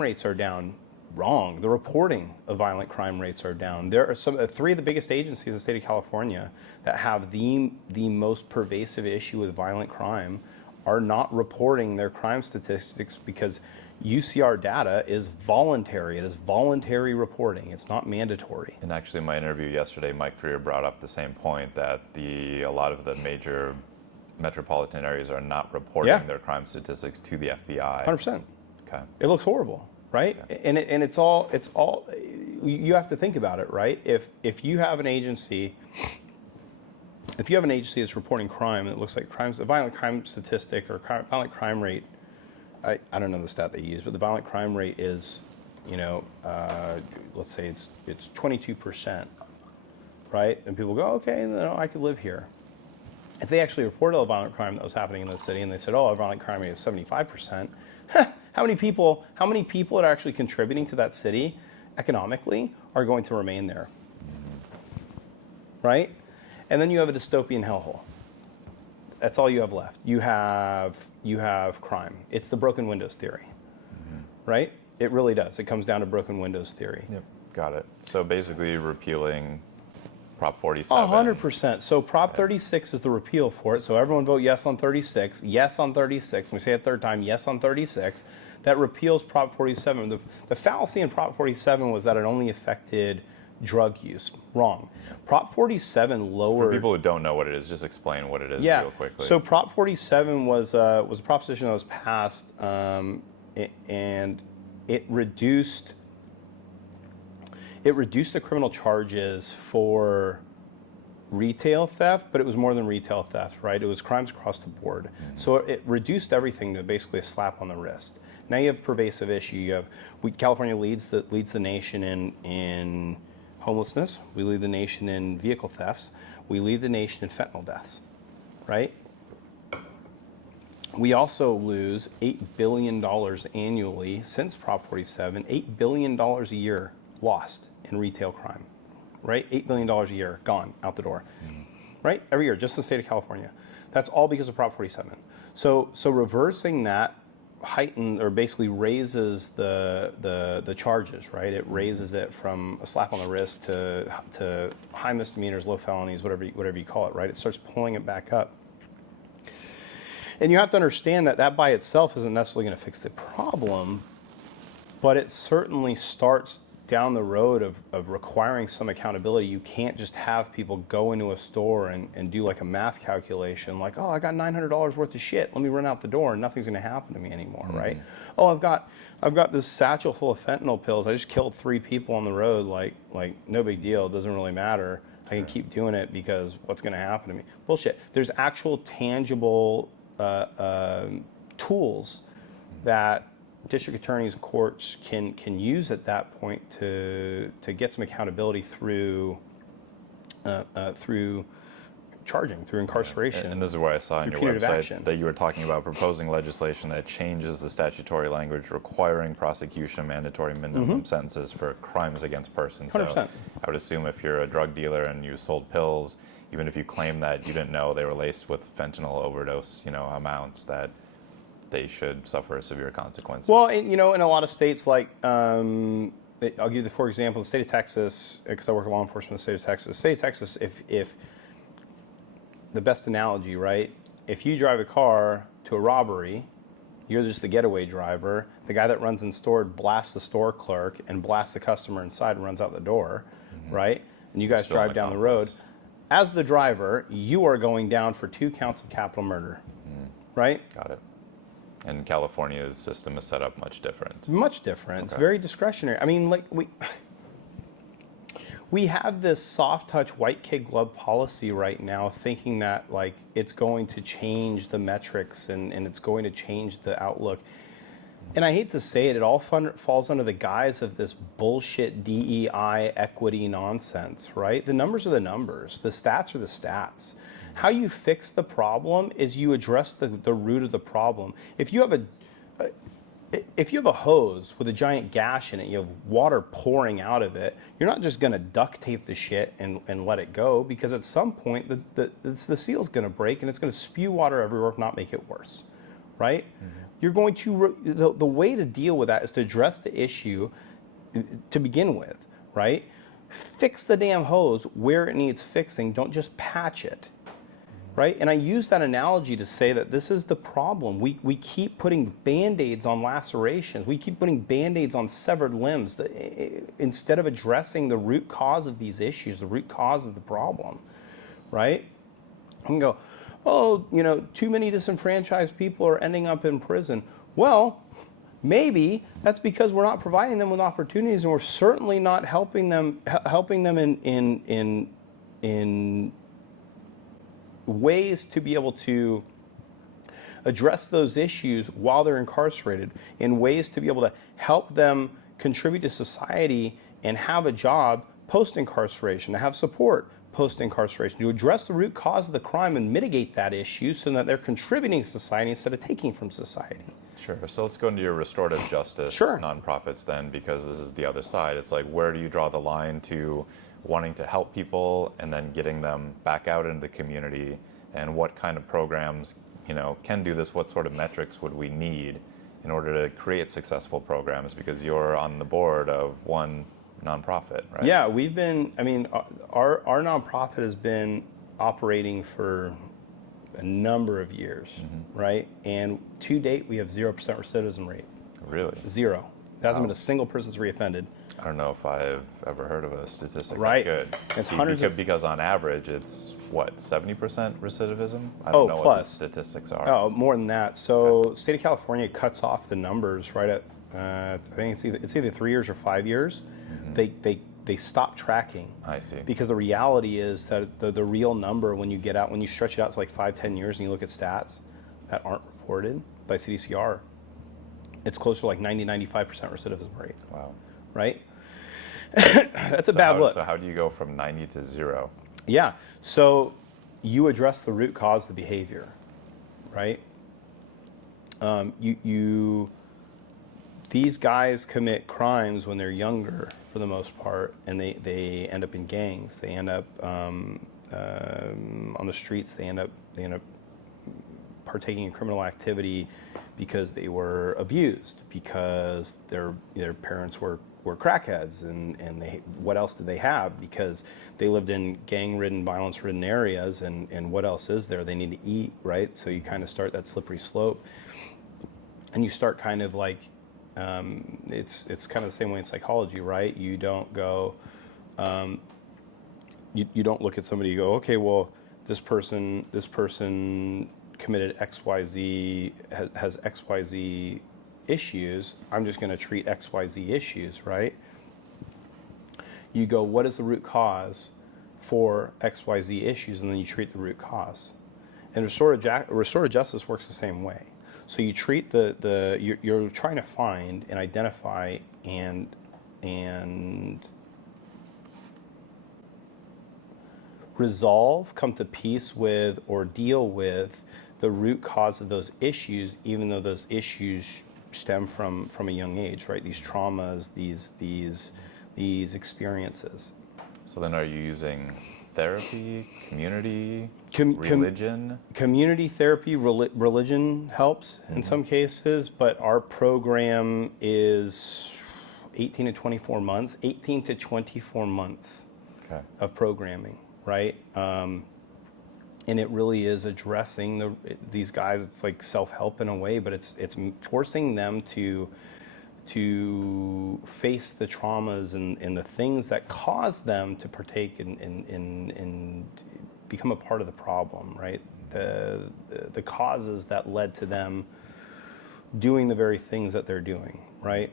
rates are down. Wrong. The reporting of violent crime rates are down. There are three of the biggest agencies in the state of California that have the most pervasive issue with violent crime are not reporting their crime statistics because UCR data is voluntary. It is voluntary reporting. It's not mandatory. And actually, in my interview yesterday, Mike Greer brought up the same point, that a lot of the major metropolitan areas are not reporting their crime statistics to the FBI. 100%. Okay. It looks horrible, right? Okay. And it's all. You have to think about it, right? If you have an agency. If you have an agency that's reporting crime, and it looks like a violent crime statistic or violent crime rate, I don't know the stat they use, but the violent crime rate is, let's say it's 22%, right? And people go, okay, I could live here. if they actually reported a violent crime that was happening in the city and they said, oh, our violent crime rate is 75%, how many people that are actually contributing to that city economically are going to remain there? Right? And then you have a dystopian hellhole. That's all you have left. You have crime. It's the broken windows theory. Right? It really does. It comes down to broken windows theory. Yep. Got it. So basically repealing Prop 47. 100%. So Prop 36 is the repeal for it. So everyone vote yes on 36. Yes on 36. And we say it a third time, yes on 36. That repeals Prop 47. The fallacy in Prop 47 was that it only affected drug use. Wrong. Prop 47 lowered... For people who don't know what it is, just explain what it is real quickly. So Prop 47 was a proposition that was passed, and it reduced the criminal charges for retail theft, but it was more than retail theft, right? It was crimes across the board. So it reduced everything to basically a slap on the wrist. Now you have a pervasive issue. California leads the nation in homelessness. We lead the nation in vehicle thefts. We lead the nation in fentanyl deaths, right? We also lose $8 billion annually since Prop 47, $8 billion a year lost in retail crime, right? $8 billion a year gone out the door, right? Every year, just in the state of California. That's all because of Prop 47. So reversing that heightened or basically raises the charges, right? It raises it from a slap on the wrist to high misdemeanors, low felonies, whatever you call it, right? It starts pulling it back up. And you have to understand that by itself isn't necessarily going to fix the problem, but it certainly starts down the road of requiring some accountability. You can't just have people go into a store and do like a math calculation, like, oh, I got $900 worth of shit. Let me run out the door and nothing's going to happen to me anymore, right? Oh, I've got this satchel full of fentanyl pills. I just killed 3 people on the road. Like no big deal. It doesn't really matter. I can keep doing it because what's going to happen to me? Bullshit. There's actual tangible tools that district attorneys and courts can use at that point to get some accountability through charging, through incarceration. And this is where I saw on your punitive website action. that you were talking about proposing legislation that changes the statutory language requiring prosecution of mandatory minimum sentences for crimes against persons. 100%. So I would assume if you're a drug dealer and you sold pills, even if you claim that you didn't know they were laced with fentanyl overdose, amounts, that they should suffer severe consequences. Well, in a lot of states, like I'll give you for example, the state of Texas, because I work in law enforcement in the state of Texas. State of Texas, if the best analogy, right? If you drive a car to a robbery, you're just the getaway driver. The guy that runs in store blasts the store clerk and blasts the customer inside and runs out the door, right? And you guys Still drive down the road. As the driver, you are going down for 2 counts of capital murder, right? Got it. And California's system is set up much different. Much different. Okay. It's very discretionary. I mean, like we have this soft touch white kid glove policy right now, thinking that like it's going to change the metrics and it's going to change the outlook. And I hate to say it, it all falls under the guise of this bullshit DEI equity nonsense, right? The numbers are the numbers. The stats are the stats. How you fix the problem is you address the root of the problem. If you have a hose with a giant gash in it, you have water pouring out of it, you're not just going to duct tape the shit and let it go, because at some point the seal's going to break and it's going to spew water everywhere, if not make it worse, right? You're going to, the way to deal with that is to address the issue to begin with, right? Fix the damn hose where it needs fixing, don't just patch it. Right? And I use that analogy to say that this is the problem. We keep putting Band-Aids on lacerations. We keep putting Band-Aids on severed limbs instead of addressing the root cause of these issues, the root cause of the problem. Right? You can go, oh, too many disenfranchised people are ending up in prison. Well, maybe that's because we're not providing them with opportunities, and we're certainly not helping them in ways to be able to address those issues while they're incarcerated, in ways to be able to help them contribute to society and have a job post-incarceration, to have support post-incarceration, to address the root cause of the crime and mitigate that issue so that they're contributing to society instead of taking from society. Sure. So let's go into your restorative justice nonprofits then, because this is the other side. It's like, where do you draw the line to wanting to help people and then getting them back out into the community, and what kind of programs, can do this? What sort of metrics would we need in order to create successful programs? Because you're on the board of one nonprofit, right? Yeah, our nonprofit has been operating for a number of years, right? And to date, we have 0% recidivism rate. Really? 0. There hasn't been a single person's reoffended. I don't know if I've ever heard of a statistic Right. that good. It's hundreds because on average, it's what, 70% recidivism? I don't know plus. what the statistics are. Oh, more than that. So, state of California cuts off the numbers right at I think it's either 3 years or 5 years. They stop tracking. I see. Because the reality is that the real number when you stretch it out to like 5-10 years and you look at stats that aren't reported by CDCR, it's closer to like 90-95% recidivism rate. Wow. Right? That's a bad look. So how do you go from 90 to 0? Yeah. So you address the root cause of the behavior, right? These guys commit crimes when they're younger, for the most part, and they end up in gangs. They end up on the streets. They end up partaking in criminal activity because they were abused, because their parents were crackheads, and what else did they have? Because they lived in gang-ridden, violence-ridden areas, and what else is there? They need to eat, right? So you kind of start that slippery slope, and you start kind of like, it's kind of the same way in psychology, right? You don't go, you don't look at somebody and go, okay, well, this person committed XYZ, has XYZ issues, I'm just going to treat XYZ issues, right? You go, what is the root cause for XYZ issues, and then you treat the root cause. And restorative justice works the same way. So you treat you're trying to find and identify and resolve, come to peace with, or deal with the root cause of those issues, even though those issues stem from a young age, right? These traumas, these experiences. So then are you using therapy, community, religion? Community therapy, religion helps in some cases, but our program is 18 to 24 months Okay. of programming, right? And it really is addressing these guys. It's like self-help in a way, but it's forcing them to face the traumas and the things that cause them to partake in become a part of the problem, right? The causes that led to them doing the very things that they're doing, right?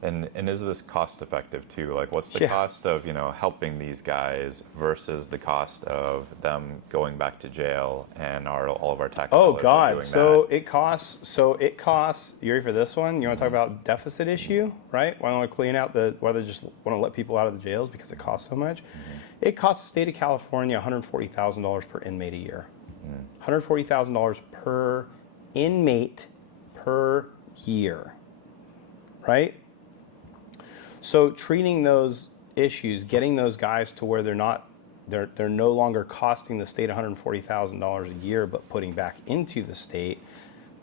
And is this cost effective too? Like, what's the cost of helping these guys versus the cost of them going back to jail and all of our tax dollars? Oh God! Doing So that? it costs. You ready for this one? You want to talk about deficit issue, right? Why don't we clean out why they just want to let people out of the jails because it costs so much? It costs the state of California $140,000 per inmate a year. $140,000 per inmate per year, right? So treating those issues, getting those guys to where they're no longer costing the state $140,000 a year, but putting back into the state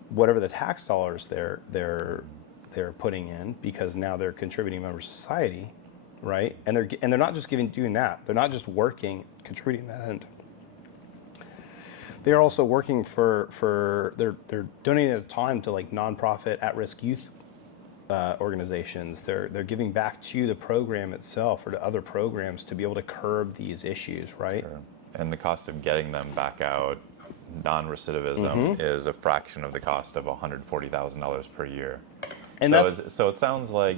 whatever the tax dollars they're putting in, because now they're contributing members of society, right? And they're not just doing that. They're not just working, contributing that end. They are also working they're donating their time to like nonprofit at-risk youth organizations. They're giving back to the program itself or to other programs to be able to curb these issues, right? Sure. And the cost of getting them back out, non-recidivism, is a fraction of the cost of $140,000 per year. And so it sounds like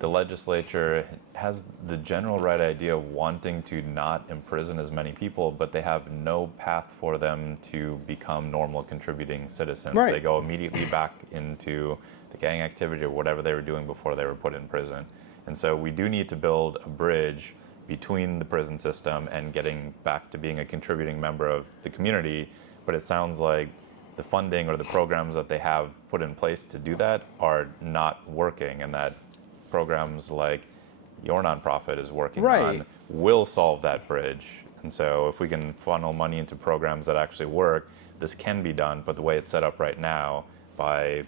the legislature has the general right idea of wanting to not imprison as many people, but they have no path for them to become normal contributing citizens. Right. They go immediately back into the gang activity or whatever they were doing before they were put in prison. And so we do need to build a bridge between the prison system and getting back to being a contributing member of the community. But it sounds like the funding or the programs that they have put in place to do that are not working, and that programs like your nonprofit is working on will solve that bridge. And so if we can funnel money into programs that actually work, this can be done. But the way it's set up right now by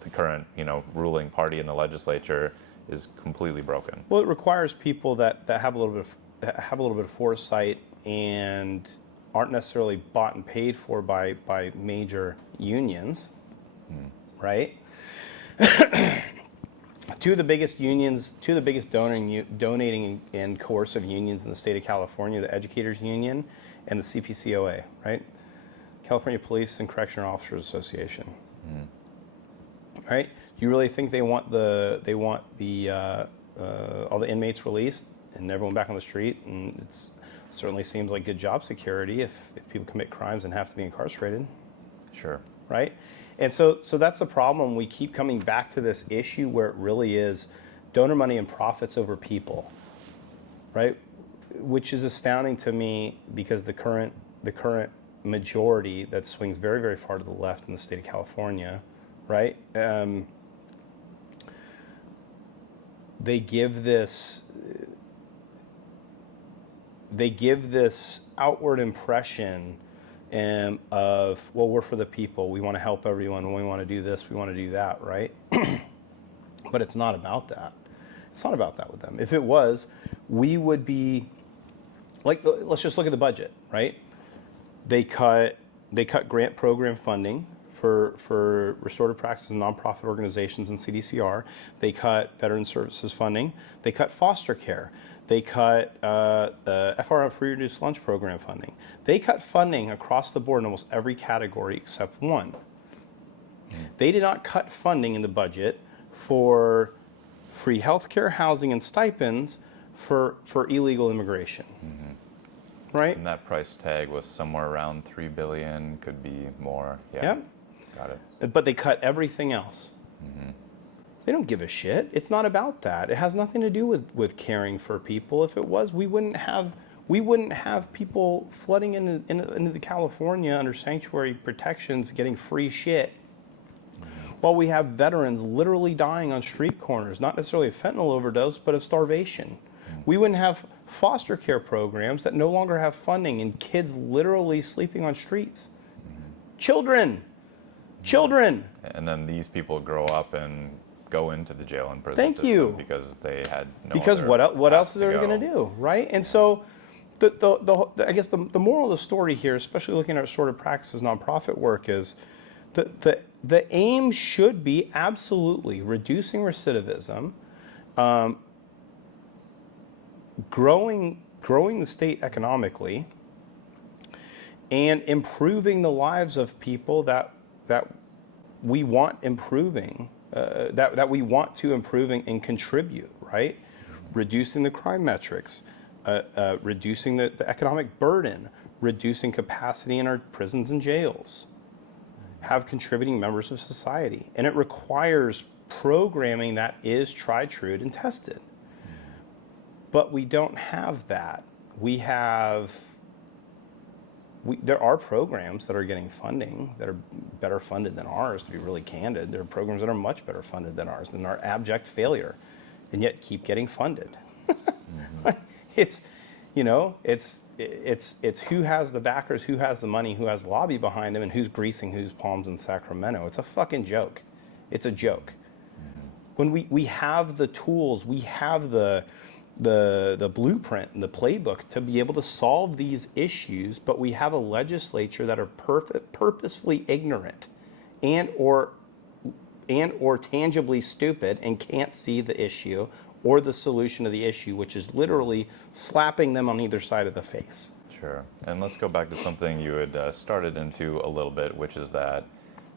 the current, ruling party in the legislature is completely broken. Well, it requires people that have a little bit of foresight and aren't necessarily bought and paid for by major unions, right? Two of the biggest donating and coercive unions in the state of California, the Educators Union and the CPCOA, right? California Police and Correctional Officers Association. Right? Do you really think they want all the inmates released and everyone back on the street? And it certainly seems like good job security if people commit crimes and have to be incarcerated. Sure. Right? And so that's the problem. We keep coming back to this issue where it really is donor money and profits over people, right? Which is astounding to me because the current majority that swings very, very far to the left in the state of California, right? They give this outward impression of, well, we're for the people. We want to help everyone. We want to do this. We want to do that, right? But it's not about that. It's not about that with them. If it was, we would be like, let's just look at the budget, right? They cut grant program funding for restorative practices and nonprofit organizations and CDCR. They cut veteran services funding. They cut foster care. They cut FRL free reduced lunch program funding. They cut funding across the board in almost every category except one. They did not cut funding in the budget for free healthcare, housing, and stipends for illegal immigration. Right? And that price tag was somewhere around $3 billion, could be more. Yeah. Got it. But they cut everything else. They don't give a shit. It's not about that. It has nothing to do with caring for people. If it was, we wouldn't have people flooding into California under sanctuary protections getting free shit. While we have veterans literally dying on street corners, not necessarily of fentanyl overdose, but of starvation. We wouldn't have foster care programs that no longer have funding and kids literally sleeping on streets. Children. And then these people grow up and go into the jail and prison Thank system you. because they had no Because other what else path are they to going to go. do, right? And so I guess the moral of the story here, especially looking at restorative practices nonprofit work, is the aim should be absolutely reducing recidivism, growing the state economically, and improving the lives of people that we want improving, that we want to improve and contribute, right? Reducing the crime metrics, reducing the economic burden, reducing capacity in our prisons and jails, have contributing members of society. And it requires programming that is tried, true, and tested. But we don't have that. There are programs that are getting funding that are better funded than ours, to be really candid. There are programs that are much better funded than ours, than our abject failure, and yet keep getting funded. It's who has the backers, who has the money, who has lobby behind them, and who's greasing whose palms in Sacramento. It's a fucking joke. It's a joke. When we have the tools, we have the blueprint and the playbook to be able to solve these issues, but we have a legislature that are purposefully ignorant and or tangibly stupid and can't see the issue or the solution to the issue, which is literally slapping them on either side of the face. Sure. And let's go back to something you had started into a little bit, which is that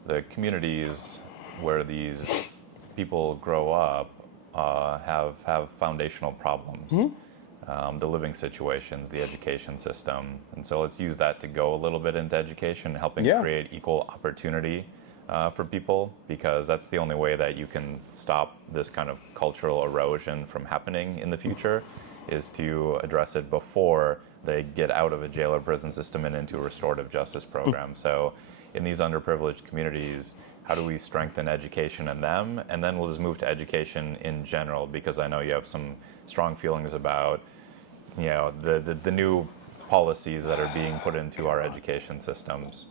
the communities where these people grow up have foundational problems. The living situations, the education system. And so let's use that to go a little bit into education, helping create equal opportunity for people, because that's the only way that you can stop this kind of cultural erosion from happening in the future, is to address it before they get out of a jail or prison system and into a restorative justice program. So in these underprivileged communities, how do we strengthen education in them? And then we'll just move to education in general, because I know you have some strong feelings about, the new policies that are being put into our education systems.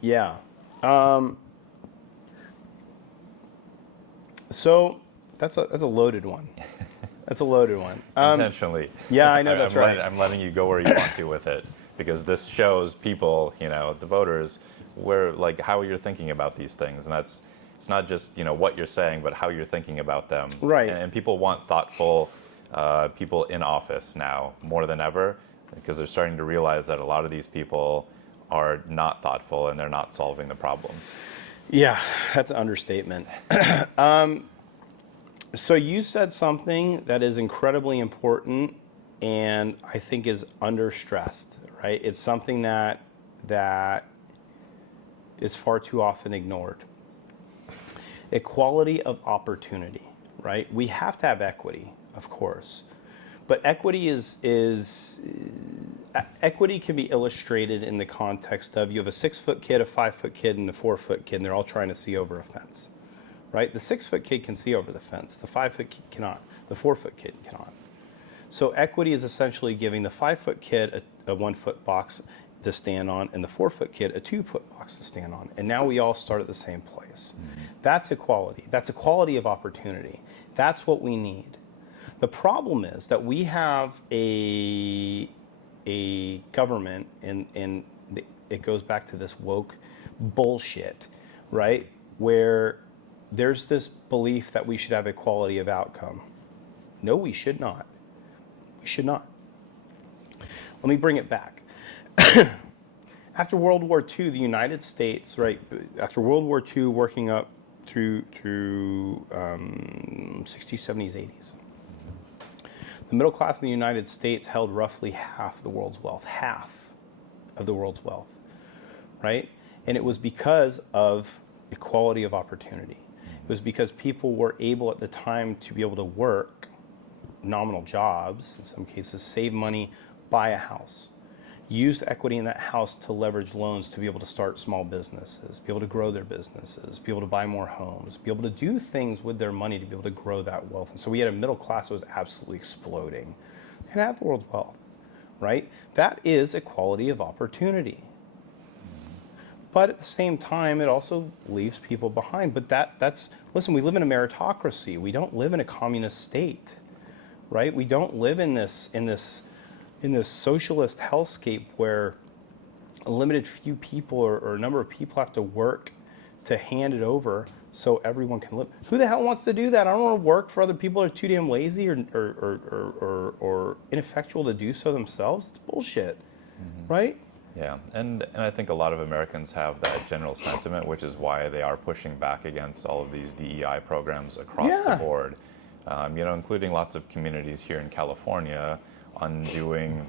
Yeah. So that's a loaded one. That's a loaded one. Intentionally. Yeah, I know, that's right. I'm letting you go where you want to with it, because this shows people, the voters, how you're thinking about these things. And it's not just, what you're saying, but how you're thinking about them. Right. And people want thoughtful people in office now more than ever, because they're starting to realize that a lot of these people are not thoughtful and they're not solving the problems. Yeah, that's an understatement. So you said something that is incredibly important and I think is understressed, right? It's something that is far too often ignored. Equality of opportunity, right? We have to have equity, of course. But equity equity can be illustrated in the context of you have a 6-foot kid, a 5-foot kid, and a 4-foot kid, and they're all trying to see over a fence, right? The 6-foot kid can see over the fence. The 5-foot kid cannot. The 4-foot kid cannot. So equity is essentially giving the 5-foot kid a 1-foot box to stand on, and the 4-foot kid a 2-foot box to stand on. And now we all start at the same place. Mm-hmm. That's equality. That's equality of opportunity. That's what we need. The problem is that we have a government, and it goes back to this woke bullshit, right? Where there's this belief that we should have equality of outcome. No, we should not. We should not. Let me bring it back. After World War II, the United States, right? After World War II, working up through 60s, 70s, 80s. The middle class in the United States held roughly half the world's wealth, half of the world's wealth, right? And it was because of equality of opportunity. It was because people were able at the time to be able to work nominal jobs, in some cases save money, buy a house, use the equity in that house to leverage loans to be able to start small businesses, be able to grow their businesses, be able to buy more homes, be able to do things with their money to be able to grow that wealth. And so we had a middle class that was absolutely exploding and had the world's wealth, right? That is equality of opportunity. But at the same time, it also leaves people behind. But listen, we live in a meritocracy. We don't live in a communist state, right? We don't live in this socialist hellscape where a limited few people or a number of people have to work to hand it over so everyone can live. Who the hell wants to do that? I don't want to work for other people that are too damn lazy or ineffectual to do so themselves. It's bullshit, right? Yeah, and I think a lot of Americans have that general sentiment, which is why they are pushing back against all of these DEI programs across the board. Including lots of communities here in California undoing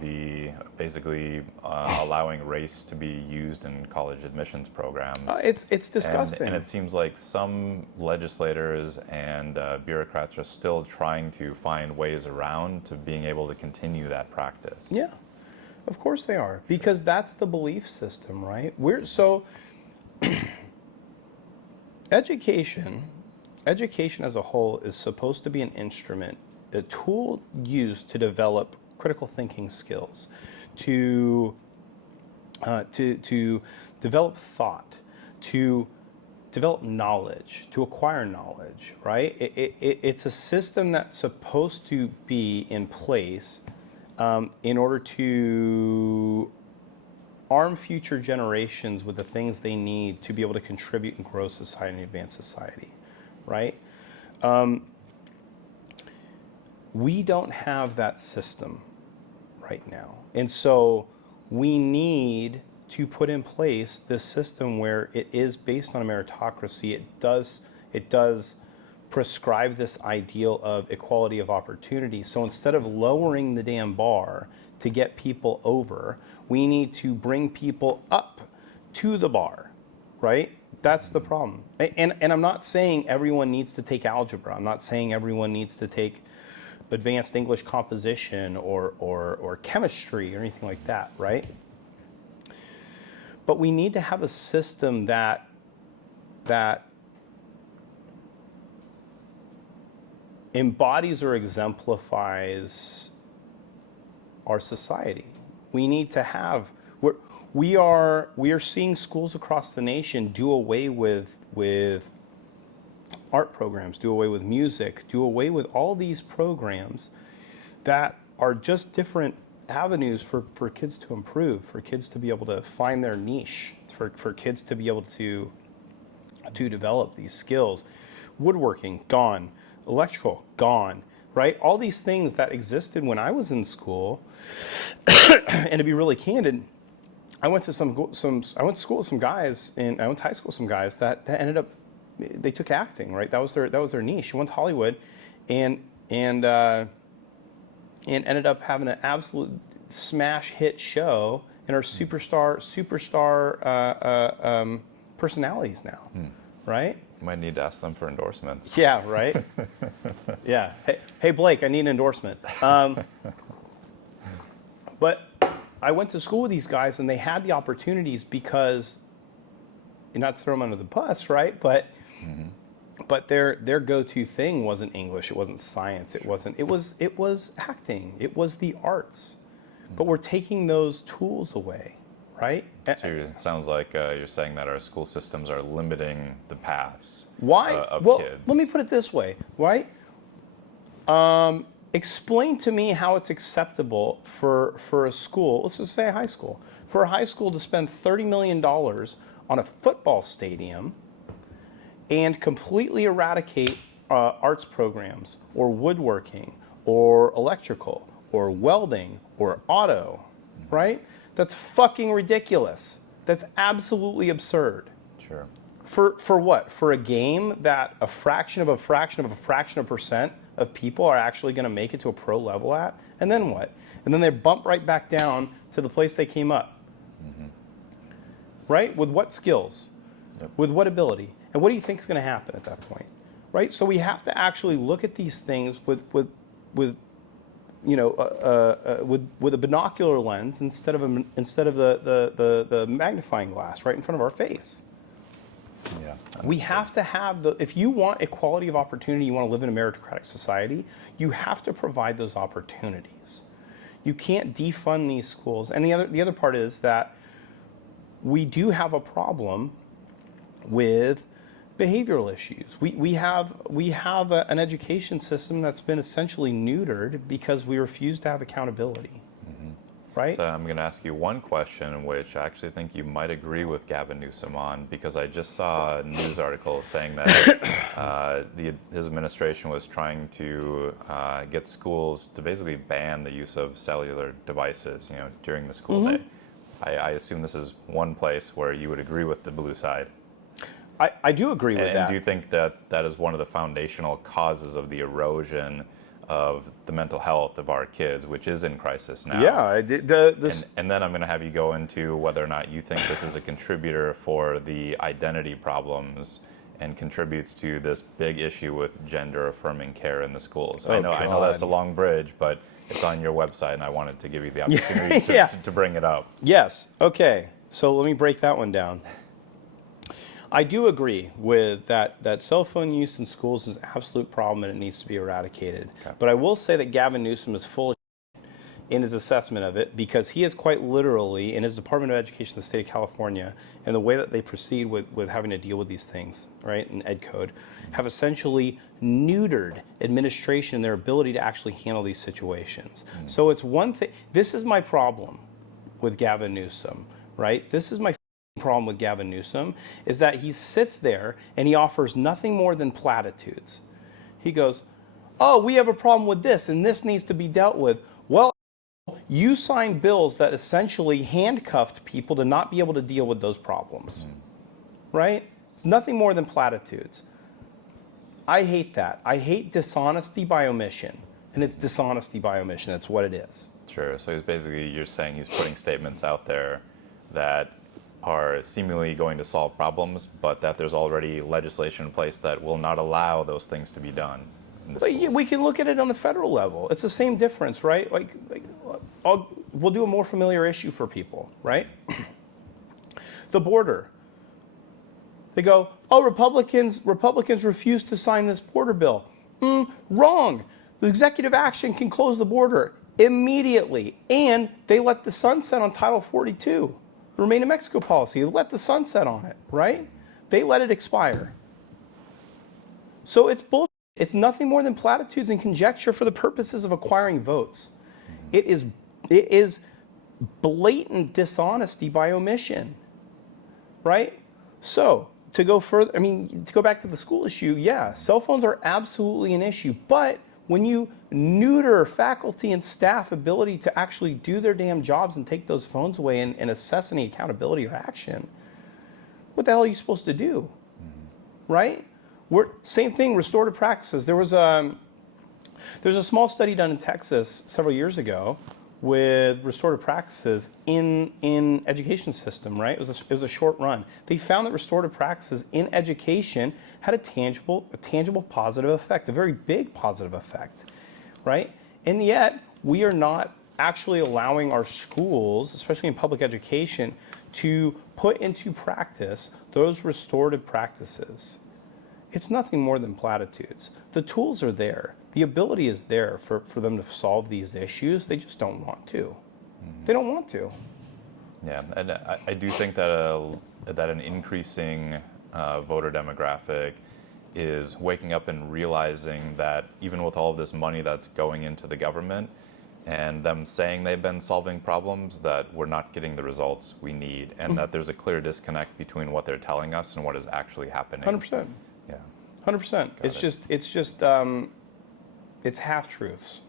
allowing race to be used in college admissions programs. It's disgusting. And it seems like some legislators and bureaucrats are still trying to find ways around to being able to continue that practice. Yeah, of course they are, because that's the belief system, right? Education as a whole is supposed to be an instrument, a tool used to develop critical thinking skills, to develop thought, to develop knowledge, to acquire knowledge, right? It's a system that's supposed to be in place in order to arm future generations with the things they need to be able to contribute and grow society and advance society, right? We don't have that system right now. And so we need to put in place this system where it is based on a meritocracy. It does prescribe this ideal of equality of opportunity. So instead of lowering the damn bar to get people over, we need to bring people up to the bar, right? That's the problem. And I'm not saying everyone needs to take algebra. I'm not saying everyone needs to take advanced English composition or chemistry or anything like that, right? But we need to have a system that embodies or exemplifies our society. We need to have, we are seeing schools across the nation do away with art programs, do away with music, do away with all these programs that are just different avenues for kids to improve, for kids to be able to find their niche, for kids to be able to develop these skills. Woodworking, gone. Electrical, gone. Right? All these things that existed when I was in school, and to be really candid, I went to school with some guys, and I went to high school with some guys that ended up, they took acting, right? That was their niche. They went to Hollywood, and ended up having an absolute smash hit show and are superstar personalities now, right? You might need to ask them for endorsements. Yeah, right. Yeah. Hey, Blake, I need an endorsement. But I went to school with these guys, and they had the opportunities because, not to throw them under the bus, right? But their go-to thing wasn't English. It wasn't science. It was acting. It was the arts. But we're taking those tools away, right? So it sounds like you're saying that our school systems are limiting the paths. Why? Of Well, kids. let me put it this way, right? Explain to me how it's acceptable for a school, let's just say a high school, for a high school to spend $30 million on a football stadium and completely eradicate arts programs or woodworking or electrical or welding or auto, right? That's fucking ridiculous. That's absolutely absurd. Sure. For what? For a game that a fraction of a fraction of a fraction of percent of people are actually going to make it to a pro level at? And then what? And then they bump right back down to the place they came up. Right? With what skills? Yep. With what ability? And what do you think is going to happen at that point? Right? So we have to actually look at these things with a binocular lens instead of the magnifying glass right in front of our face. Yeah. We have to have if you want equality of opportunity, you want to live in a meritocratic society, you have to provide those opportunities. You can't defund these schools. And the other part is that we do have a problem with behavioral issues. We have an education system that's been essentially neutered because we refuse to have accountability. Right? So I'm going to ask you one question, which I actually think you might agree with Gavin Newsome on, because I just saw a news article saying that his administration was trying to get schools to basically ban the use of cellular devices, during the school day. I assume this is one place where you would agree with the blue side. I do agree with that. And do you think that that is one of the foundational causes of the erosion of the mental health of our kids, which is in crisis now? Yeah. And then I'm going to have you go into whether or not you think this is a contributor for the identity problems and contributes to this big issue with gender-affirming care in the schools. I know that's a long bridge, but it's on your website, and I wanted to give you the opportunity to bring it up. Yes. Okay. So let me break that one down. I do agree with that cell phone use in schools is an absolute problem and it needs to be eradicated. Okay. But I will say that Gavin Newsome is full of in his assessment of it, because he is quite literally, in his Department of Education in the state of California, and the way that they proceed with having to deal with these things, right, in Ed Code, have essentially neutered administration and their ability to actually handle these situations. So it's one thing, this is my problem with Gavin Newsome, right? This is my problem with Gavin Newsome, is that he sits there and he offers nothing more than platitudes. He goes, oh, we have a problem with this and this needs to be dealt with. Well, you signed bills that essentially handcuffed people to not be able to deal with those problems, right? It's nothing more than platitudes. I hate that. I hate dishonesty by omission, and it's dishonesty by omission. That's what it is. Sure. So you're saying he's putting statements out there that are seemingly going to solve problems, but that there's already legislation in place that will not allow those things to be done. in the But yeah, schools. we can look at it on the federal level. It's the same difference, right? We'll do a more familiar issue for people, right? The border. They go, oh, Republicans refuse to sign this border bill. Wrong. The executive action can close the border immediately, and they let the sunset on Title 42, the Remain in Mexico policy. They let the sunset on it, right? They let it expire. So it's bullshit. It's nothing more than platitudes and conjecture for the purposes of acquiring votes. It is blatant dishonesty by omission, right? So to go further, to go back to the school issue, yeah, cell phones are absolutely an issue, but when you neuter faculty and staff ability to actually do their damn jobs and take those phones away and assess any accountability or action, what the hell are you supposed to do, right? Same thing, restorative practices. There's a small study done in Texas several years ago with restorative practices in education system, right? It was a short run. They found that restorative practices in education had a tangible positive effect, a very big positive effect, right? And yet, we are not actually allowing our schools, especially in public education, to put into practice those restorative practices. It's nothing more than platitudes. The tools are there. The ability is there for them to solve these issues. They just don't want to. They don't want to. Yeah, and I do think that that an increasing voter demographic is waking up and realizing that even with all of this money that's going into the government and them saying they've been solving problems, that we're not getting the results we need, and that there's a clear disconnect between what they're telling us and what is actually happening. 100%. Yeah. 100%. It's half truths.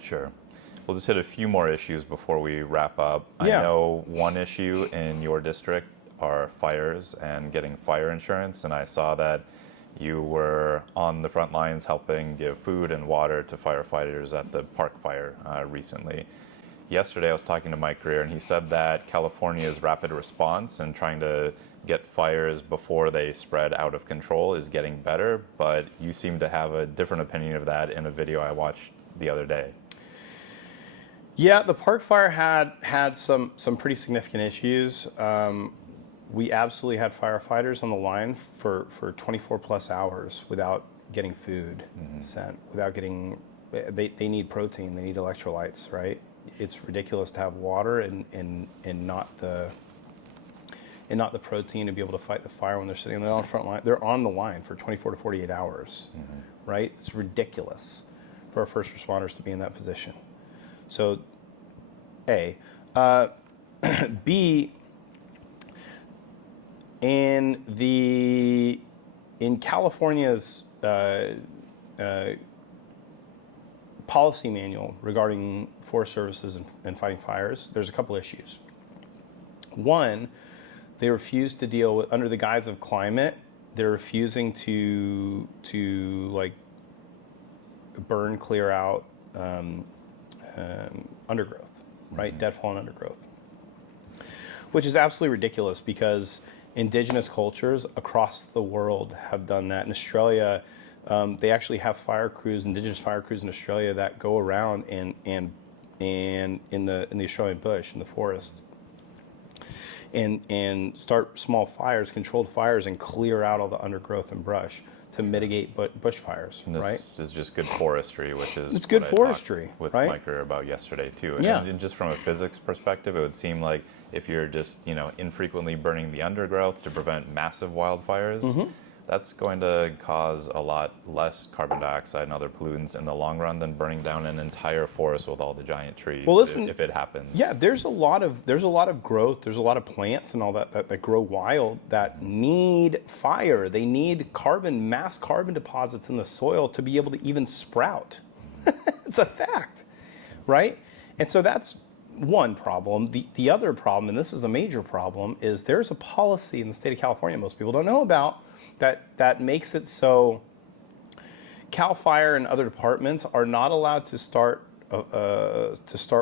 Sure. We'll just hit a few more issues before we wrap up. Yeah. I know one issue in your district are fires and getting fire insurance, and I saw that you were on the front lines helping give food and water to firefighters at the park fire recently. Yesterday I was talking to Mike Greer, and he said that California's rapid response and trying to get fires before they spread out of control is getting better, but you seem to have a different opinion of that in a video I watched the other day. Yeah, the park fire had some pretty significant issues. We absolutely had firefighters on the line for 24 plus hours without getting food sent, without getting, they need protein, they need electrolytes, right? It's ridiculous to have water and not the protein to be able to fight the fire when they're sitting there on the front line. They're on the line for 24 to 48 hours, right? It's ridiculous for our first responders to be in that position. So, A. B, in California's policy manual regarding forest services and fighting fires, there's a couple issues. One, they refuse to deal with, under the guise of climate, they're refusing to like burn, clear out undergrowth, right? Deadfallen undergrowth, which is absolutely ridiculous because indigenous cultures across the world have done that. In Australia, they actually have fire crews, indigenous fire crews in Australia that go around and in the Australian bush, in the forest, and start small fires, controlled fires, and clear out all the undergrowth and brush to mitigate bushfires, And this right? is just good forestry, which is It's good what I forestry, talked with right? Mike Greer about yesterday too. Yeah. And just from a physics perspective, it would seem like if you're just infrequently burning the undergrowth to prevent massive wildfires, that's going to cause a lot less carbon dioxide and other pollutants in the long run than burning down an entire forest with all the giant trees. Well, listen, if it happens. Yeah, there's a lot of growth. There's a lot of plants and all that grow wild that need fire. They need mass carbon deposits in the soil to be able to even sprout. It's a fact, right? And so that's one problem. The other problem, and this is a major problem, is there's a policy in the state of California most people don't know about that makes it so CAL FIRE and other departments are not allowed to start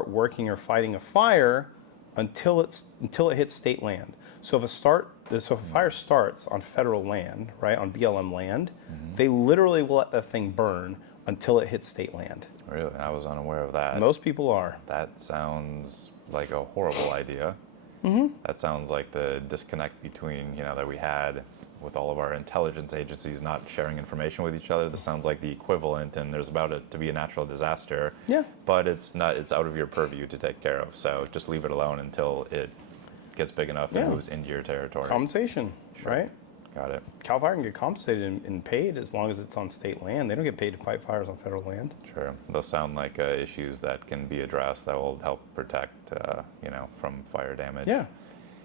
working or fighting a fire until it hits state land. So if a fire starts on federal land, right, on BLM land, they literally will let that thing burn until it hits state land. Really? I was unaware of that. Most people are. That sounds like a horrible idea. That sounds like the disconnect between, that we had with all of our intelligence agencies not sharing information with each other. This sounds like the equivalent, and there's about it to be a natural disaster. Yeah. But it's out of your purview to take care of. So just leave it alone until it gets big enough and moves into your territory. Compensation, right? Got it. Cal Fire can get compensated and paid as long as it's on state land. They don't get paid to fight fires on federal land. Sure. Those sound like issues that can be addressed that will help protect, from fire damage. Yeah.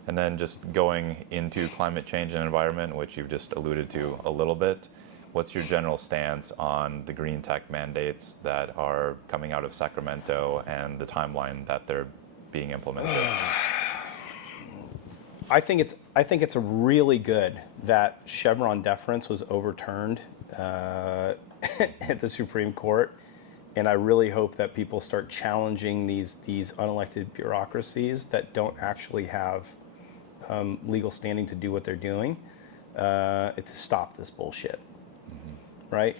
And then just going into climate change and environment, which you've just alluded to a little bit, what's your general stance on the green tech mandates that are coming out of Sacramento and the timeline that they're being implemented? I think it's really good that Chevron deference was overturned at the Supreme Court, and I really hope that people start challenging these unelected bureaucracies that don't actually have legal standing to do what they're doing to stop this bullshit. Right?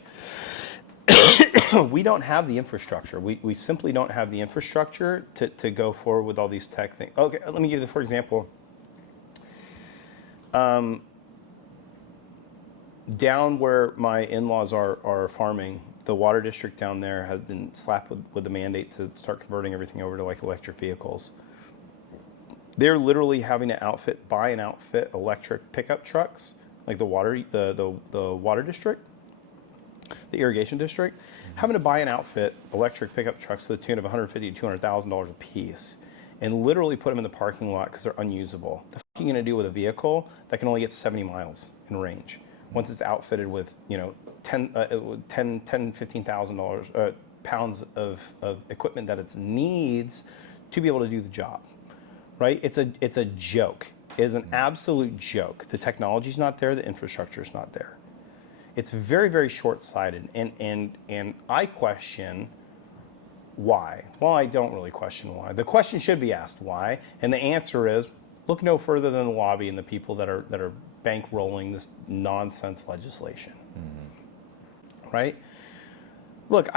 We don't have the infrastructure. We simply don't have the infrastructure to go forward with all these tech things. Okay, let me give you, for example. Down where my in-laws are farming, the water district down there has been slapped with the mandate to start converting everything over to like electric vehicles. They're literally having to buy and outfit electric pickup trucks, like the water district, the irrigation district, having to buy and outfit electric pickup trucks to the tune of $150,000 to $200,000 a piece, and literally put them in the parking lot because they're unusable. The fuck are you going to do with a vehicle that can only get 70 miles in range once it's outfitted with, $15,000 pounds of equipment that it needs to be able to do the job, right? It's a joke. It is an absolute joke. The technology's not there. The infrastructure's not there. It's very, very short-sighted, and I question why. Well, I don't really question why. The question should be asked why, and the answer is look no further than the lobby and the people that are bankrolling this nonsense legislation. Right? Look,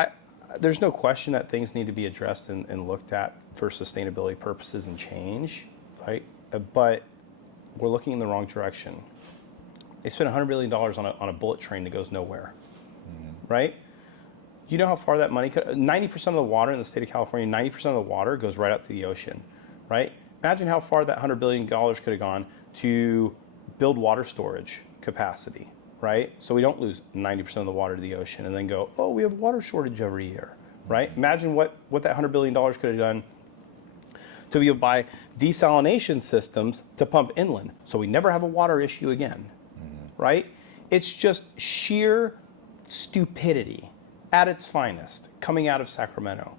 there's no question that things need to be addressed and looked at for sustainability purposes and change, right? But we're looking in the wrong direction. They spent $100 billion on a bullet train that goes nowhere, right? You know how far that money could, 90% of the water in the state of California, 90% of the water goes right out to the ocean, right? Imagine how far that $100 billion could have gone to build water storage capacity, right? So we don't lose 90% of the water to the ocean and then go, oh, we have water shortage every year, right? Imagine what that $100 billion could have done to be able to buy desalination systems to pump inland so we never have a water issue again, right? It's just sheer stupidity at its finest coming out of Sacramento.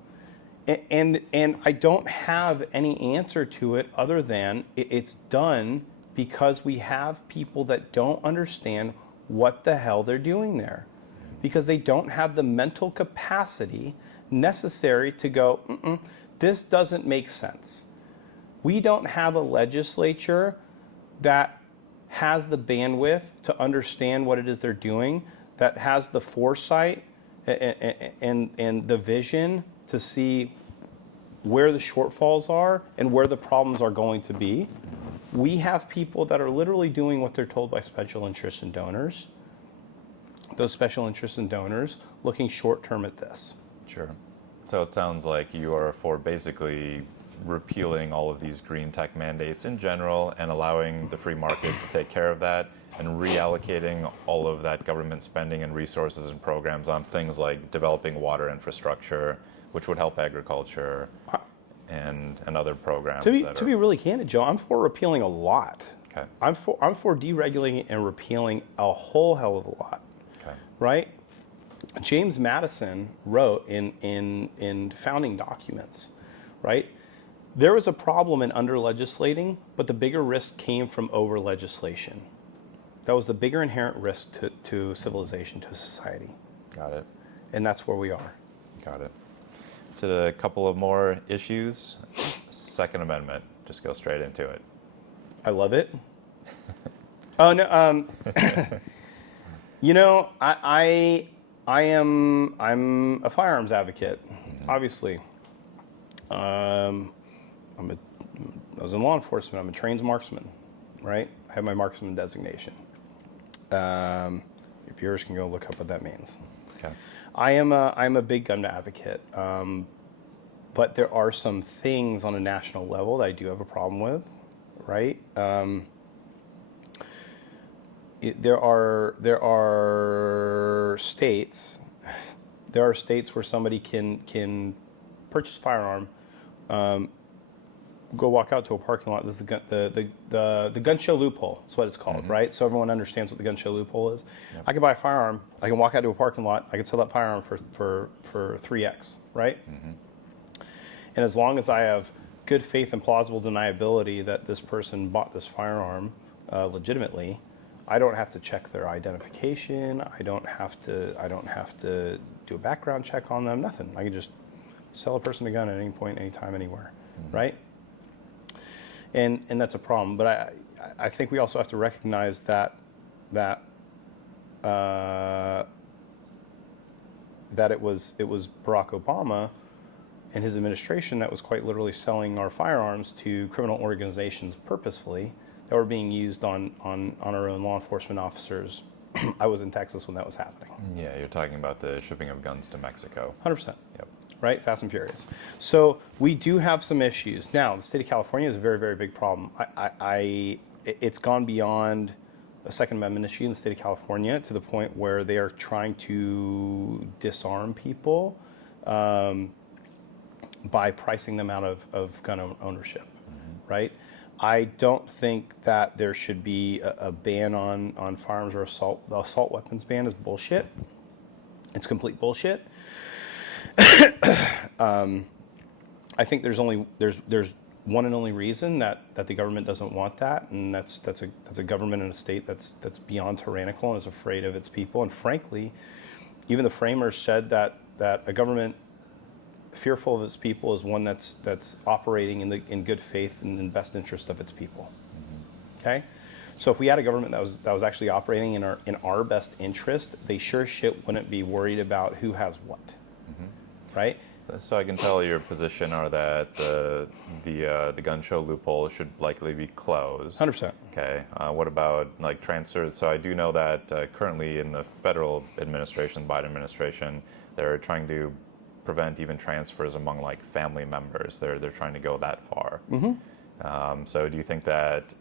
And I don't have any answer to it other than it's done because we have people that don't understand what the hell they're doing there. Because they don't have the mental capacity necessary to go, this doesn't make sense. We don't have a legislature that has the bandwidth to understand what it is they're doing, that has the foresight and the vision to see where the shortfalls are and where the problems are going to be. We have people that are literally doing what they're told by special interests and donors. Those special interests and donors looking short term at this. Sure. So it sounds like you are for basically repealing all of these green tech mandates in general and allowing the free market to take care of that and reallocating all of that government spending and resources and programs on things like developing water infrastructure, which would help agriculture and other programs. To be really candid, Joe, I'm for repealing a lot. Okay. I'm for deregulating and repealing a whole hell of a lot. Okay. Right? James Madison wrote in founding documents, right? There was a problem in under-legislating, but the bigger risk came from over-legislation. That was the bigger inherent risk to civilization, to society. Got it. And that's where we are. Got it. So a couple of more issues. Second Amendment, just go straight into it. I love it. Oh no, you know, I'm a firearms advocate, obviously. I was in law enforcement. I'm a trained marksman, right? I have my marksman designation. Your viewers can go look up what that means. Okay. I'm a big gun advocate, but there are some things on a national level that I do have a problem with, right? There are states where somebody can purchase a firearm, go walk out to a parking lot. This is the gun show loophole. That's what it's called, right? So everyone understands what the gun show loophole is. Yep. I can buy a firearm. I can walk out to a parking lot. I can sell that firearm for 3x, right? And as long as I have good faith and plausible deniability that this person bought this firearm legitimately, I don't have to check their identification. I don't have to do a background check on them. Nothing. I can just sell a person a gun at any point, anytime, anywhere, right? And that's a problem. But I think we also have to recognize that it was Barack Obama and his administration that was quite literally selling our firearms to criminal organizations purposefully that were being used on our own law enforcement officers. I was in Texas when that was happening. Yeah, you're talking about the shipping of guns to Mexico. 100%. Yep. Right? Fast and Furious. So we do have some issues. Now, the state of California is a very, very big problem. It's gone beyond a Second Amendment issue in the state of California to the point where they are trying to disarm people by pricing them out of gun ownership, right? I don't think that there should be a ban on firearms or assault. The assault weapons ban is bullshit. It's complete bullshit. I think there's one and only reason that the government doesn't want that, and that's a government in a state that's beyond tyrannical and is afraid of its people. And frankly, even the framers said that a government fearful of its people is one that's operating in good faith and in best interest of its people. Okay, so if we had a government that was actually operating in our best interest, they sure shit wouldn't be worried about who has what, right? So I can tell your position are that the gun show loophole should likely be closed. 100%. Okay. What about like transfers? So I do know that currently in the federal administration, Biden administration, they're trying to prevent even transfers among like family members. They're trying to go that far. So do you think that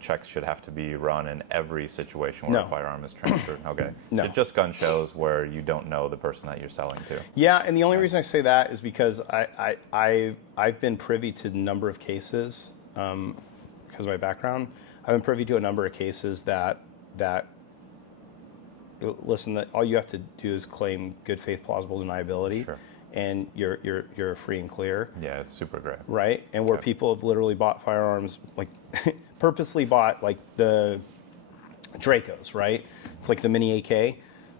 checks should have to be run in every situation where a firearm is transferred? Okay. No. Just gun shows where you don't know the person that you're selling to. Yeah, and the only reason I say that is because I've been privy to a number of cases because of my background. I've been privy to a number of cases that listen, that all you have to do is claim good faith, plausible deniability. Sure. And you're free and clear. Yeah, it's super great. Right? And where people have literally bought firearms, like purposely bought like the Dracos, right? It's like the mini AK.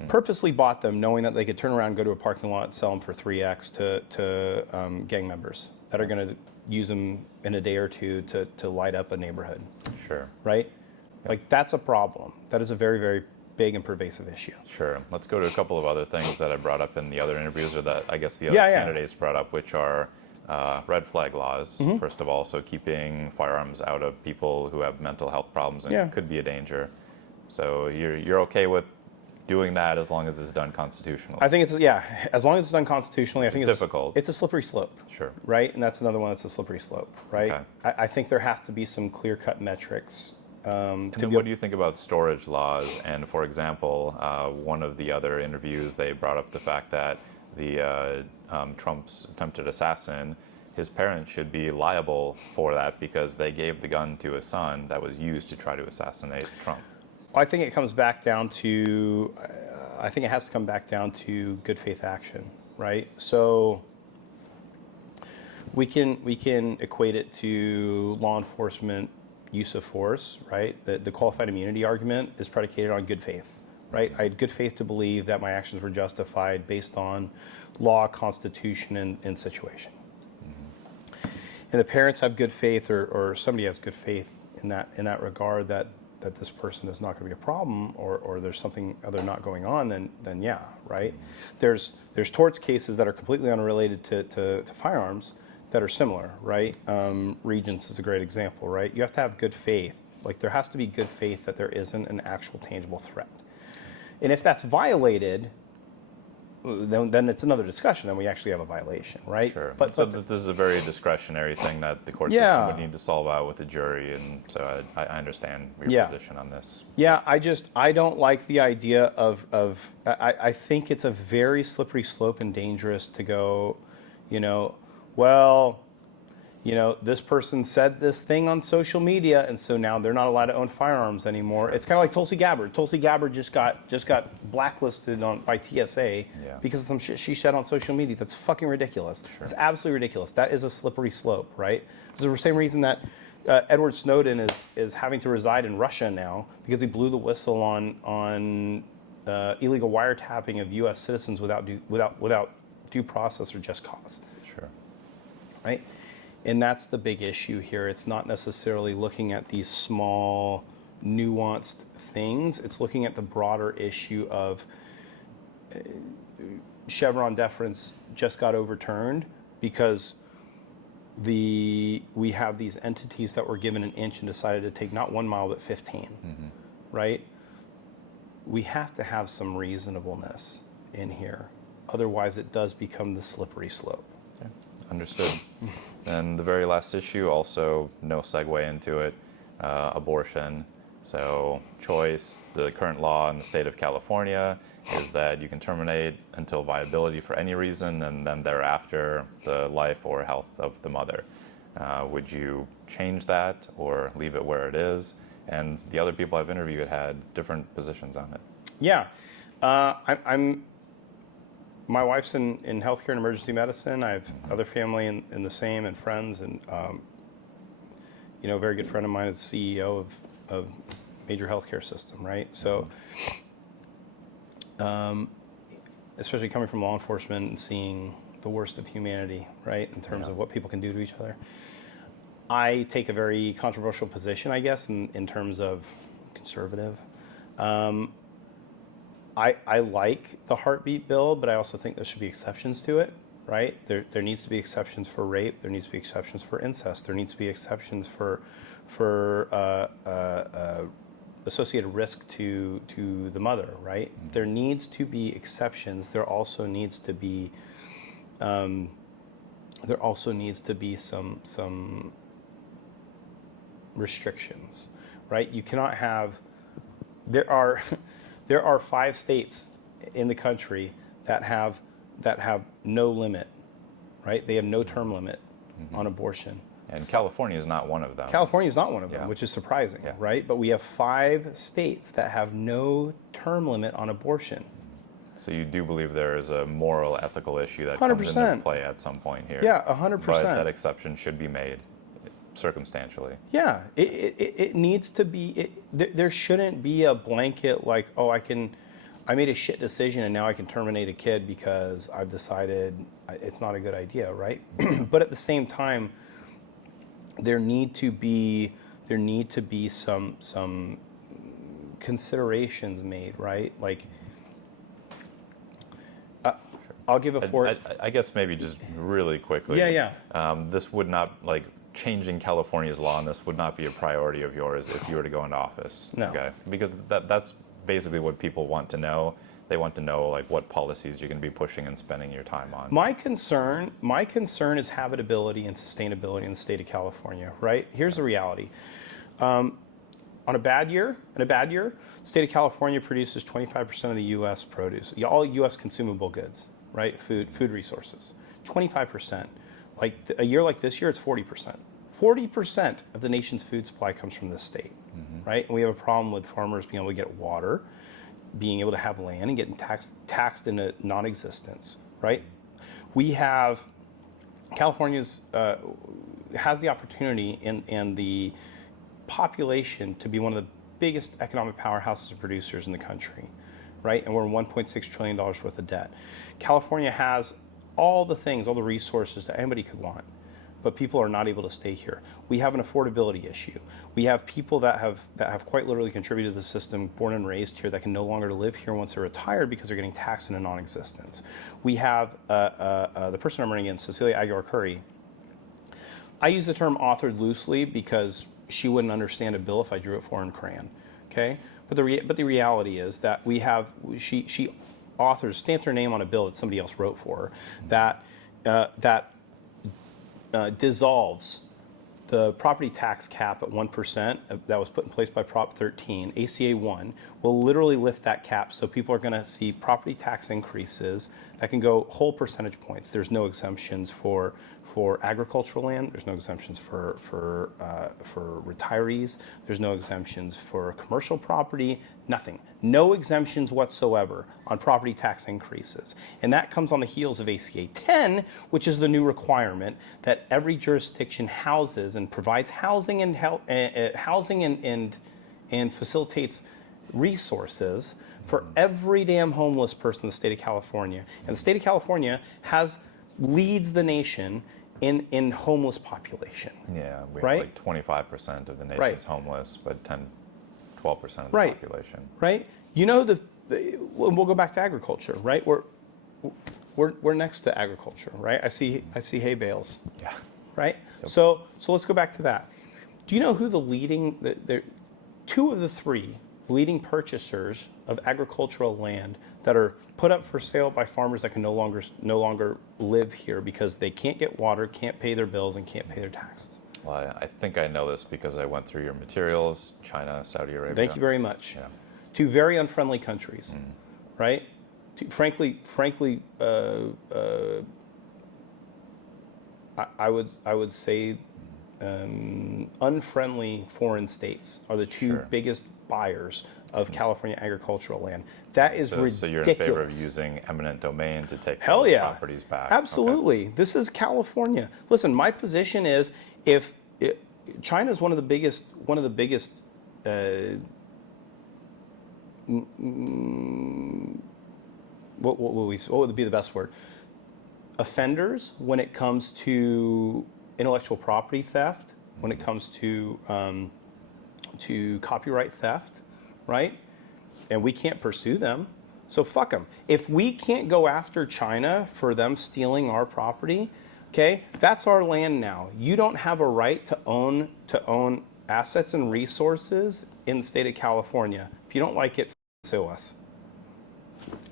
Purposely bought them knowing that they could turn around, go to a parking lot, sell them for 3x to gang members that are going to use them in a day or two to light up a neighborhood. Sure. Right? Like that's a problem. That is a very, very big and pervasive issue. Sure. Let's go to a couple of other things that I brought up in the other interviews, or that I guess the other candidates brought up, which are red flag laws, first of all, so keeping firearms out of people who have mental health problems and could be a danger. So you're okay with doing that as long as it's done constitutionally? I think it's, as long as it's done constitutionally. I think it's difficult. It's a slippery slope. Sure. Right? And that's another one that's a slippery slope, right? Okay. I think there have to be some clear-cut metrics. And then what do you think about storage laws? And for example, one of the other interviews, they brought up the fact that the Trump's attempted assassin, his parents should be liable for that because they gave the gun to his son that was used to try to assassinate Trump. I think it comes back down to, I think it has to come back down to good faith action, right? So we can equate it to law enforcement use of force, right? The qualified immunity argument is predicated on good faith, right? I had good faith to believe that my actions were justified based on law, constitution, and situation. And the parents have good faith, or somebody has good faith in that regard, that that this person is not going to be a problem, or there's something other not going on, then yeah, right. There's torts cases that are completely unrelated to firearms that are similar, right? Regents is a great example, right? You have to have good faith. Like, there has to be good faith that there isn't an actual tangible threat. And if that's violated, then it's another discussion. Then we actually have a violation, right? Sure. But this is a very discretionary thing that the court Yeah. system would need to solve out with the jury, and so I understand your Yeah. position on this. Yeah, I don't like the idea of I think it's a very slippery slope and dangerous to go, well, this person said this thing on social media, and so now they're not allowed to own firearms anymore. Sure. It's kind of like Tulsi Gabbard. Tulsi Gabbard just got blacklisted by TSA because of some shit she said on social media. That's fucking ridiculous. Sure. It's absolutely ridiculous. That is a slippery slope, right? It's the same reason that Edward Snowden is having to reside in Russia now, because he blew the whistle on illegal wiretapping of U.S. citizens without due process or just cause. Sure. Right? And that's the big issue here. It's not necessarily looking at these small, nuanced things. It's looking at the broader issue of Chevron deference just got overturned because we have these entities that were given an inch and decided to take not 1 mile but 15, right? We have to have some reasonableness in here. Otherwise, it does become the slippery slope. Okay. Understood. And the very last issue, also no segue into it, abortion. So choice, the current law in the state of California is that you can terminate until viability for any reason, and then thereafter the life or health of the mother. Would you change that or leave it where it is? And the other people I've interviewed had different positions on it. Yeah, my wife's in healthcare and emergency medicine. I have other family in the same, and friends, and a very good friend of mine is CEO of major healthcare system, right? So, especially coming from law enforcement and seeing the worst of humanity, right, in terms of what people can do to each other, I take a very controversial position, I guess, in terms of conservative. I like the heartbeat bill, but I also think there should be exceptions to it, right? There needs to be exceptions for rape. There needs to be exceptions for incest. There needs to be exceptions for associated risk to the mother, right? There needs to be exceptions. There also needs to be some restrictions, right? You cannot have. There are 5 states in the country that have no limit, right? They have no term limit on abortion. And California is not one of them. California is not one of them, which is surprising, right? But we have 5 states that have no term limit on abortion. So you do believe there is a moral, ethical issue that 100%. comes into play at some point here. Yeah, 100%. But that exception should be made circumstantially. Yeah, it needs to be. There shouldn't be a blanket like, oh, I made a shit decision and now I can terminate a kid because I've decided it's not a good idea, right? But at the same time, there need to be some considerations made, right? Like, I'll give I guess maybe just really quickly. This would not, like, changing California's law on this would not be a priority of yours if you were to go into office. No. Okay. Because that's basically what people want to know. They want to know, like, what policies you're going to be pushing and spending your time on. My concern is habitability and sustainability in the state of California, right? Here's the reality. In a bad year, the state of California produces 25% of the U.S. produce, all U.S. consumable goods, right? Food resources, 25%. Like a year like this year, it's 40%. 40% of the nation's food supply comes from this state, right? And we have a problem with farmers being able to get water, being able to have land, and getting taxed into non-existence, right? We have California's has the opportunity and the population to be one of the biggest economic powerhouses of producers in the country, right? And we're in $1.6 trillion worth of debt. California has all the things, all the resources that anybody could want, but people are not able to stay here. We have an affordability issue. We have people that have quite literally contributed to the system, born and raised here, that can no longer live here once they're retired because they're getting taxed into non-existence. We have the person I'm running against, Cecilia Aguiar-Curry. I use the term authored loosely because she wouldn't understand a bill if I drew it for her in crayon. Okay, but the reality is that we have she authors stamped her name on a bill that somebody else wrote for her that dissolves the property tax cap at 1% that was put in place by Prop 13, ACA 1, will literally lift that cap, so people are going to see property tax increases that can go whole percentage points. There's no exemptions for agricultural land. There's no exemptions for retirees. There's no exemptions for commercial property. Nothing. No exemptions whatsoever on property tax increases. And that comes on the heels of ACA 10, which is the new requirement that every jurisdiction houses and provides housing and facilitates resources for every damn homeless person in the state of California. And the state of California leads the nation in homeless population. Yeah, we right? have like 25% of the nation's Right. homeless, but 12% of the Right. population. Right? You know, we'll go back to agriculture, right? We're next to agriculture, right? I see hay bales. Yeah. Right? Yep. So let's go back to that. Do you know who two of the three leading purchasers of agricultural land that are put up for sale by farmers that can no longer live here because they can't get water, can't pay their bills, and can't pay their taxes? Well, I think I know this because I went through your materials, China, Saudi Arabia. Thank you very much. Yeah. Two very unfriendly countries, right? Frankly, I would say unfriendly foreign states are the two biggest buyers of California agricultural land. That is ridiculous. So you're in favor of using eminent domain to take Hell those yeah. properties back? Absolutely. Okay. This is California. Listen, my position is China is one of the biggest what would be the best word? Offenders when it comes to intellectual property theft, when it comes to copyright theft, right? And we can't pursue them, so fuck them. If we can't go after China for them stealing our property, okay, that's our land now. You don't have a right to own assets and resources in the state of California. If you don't like it, sue us.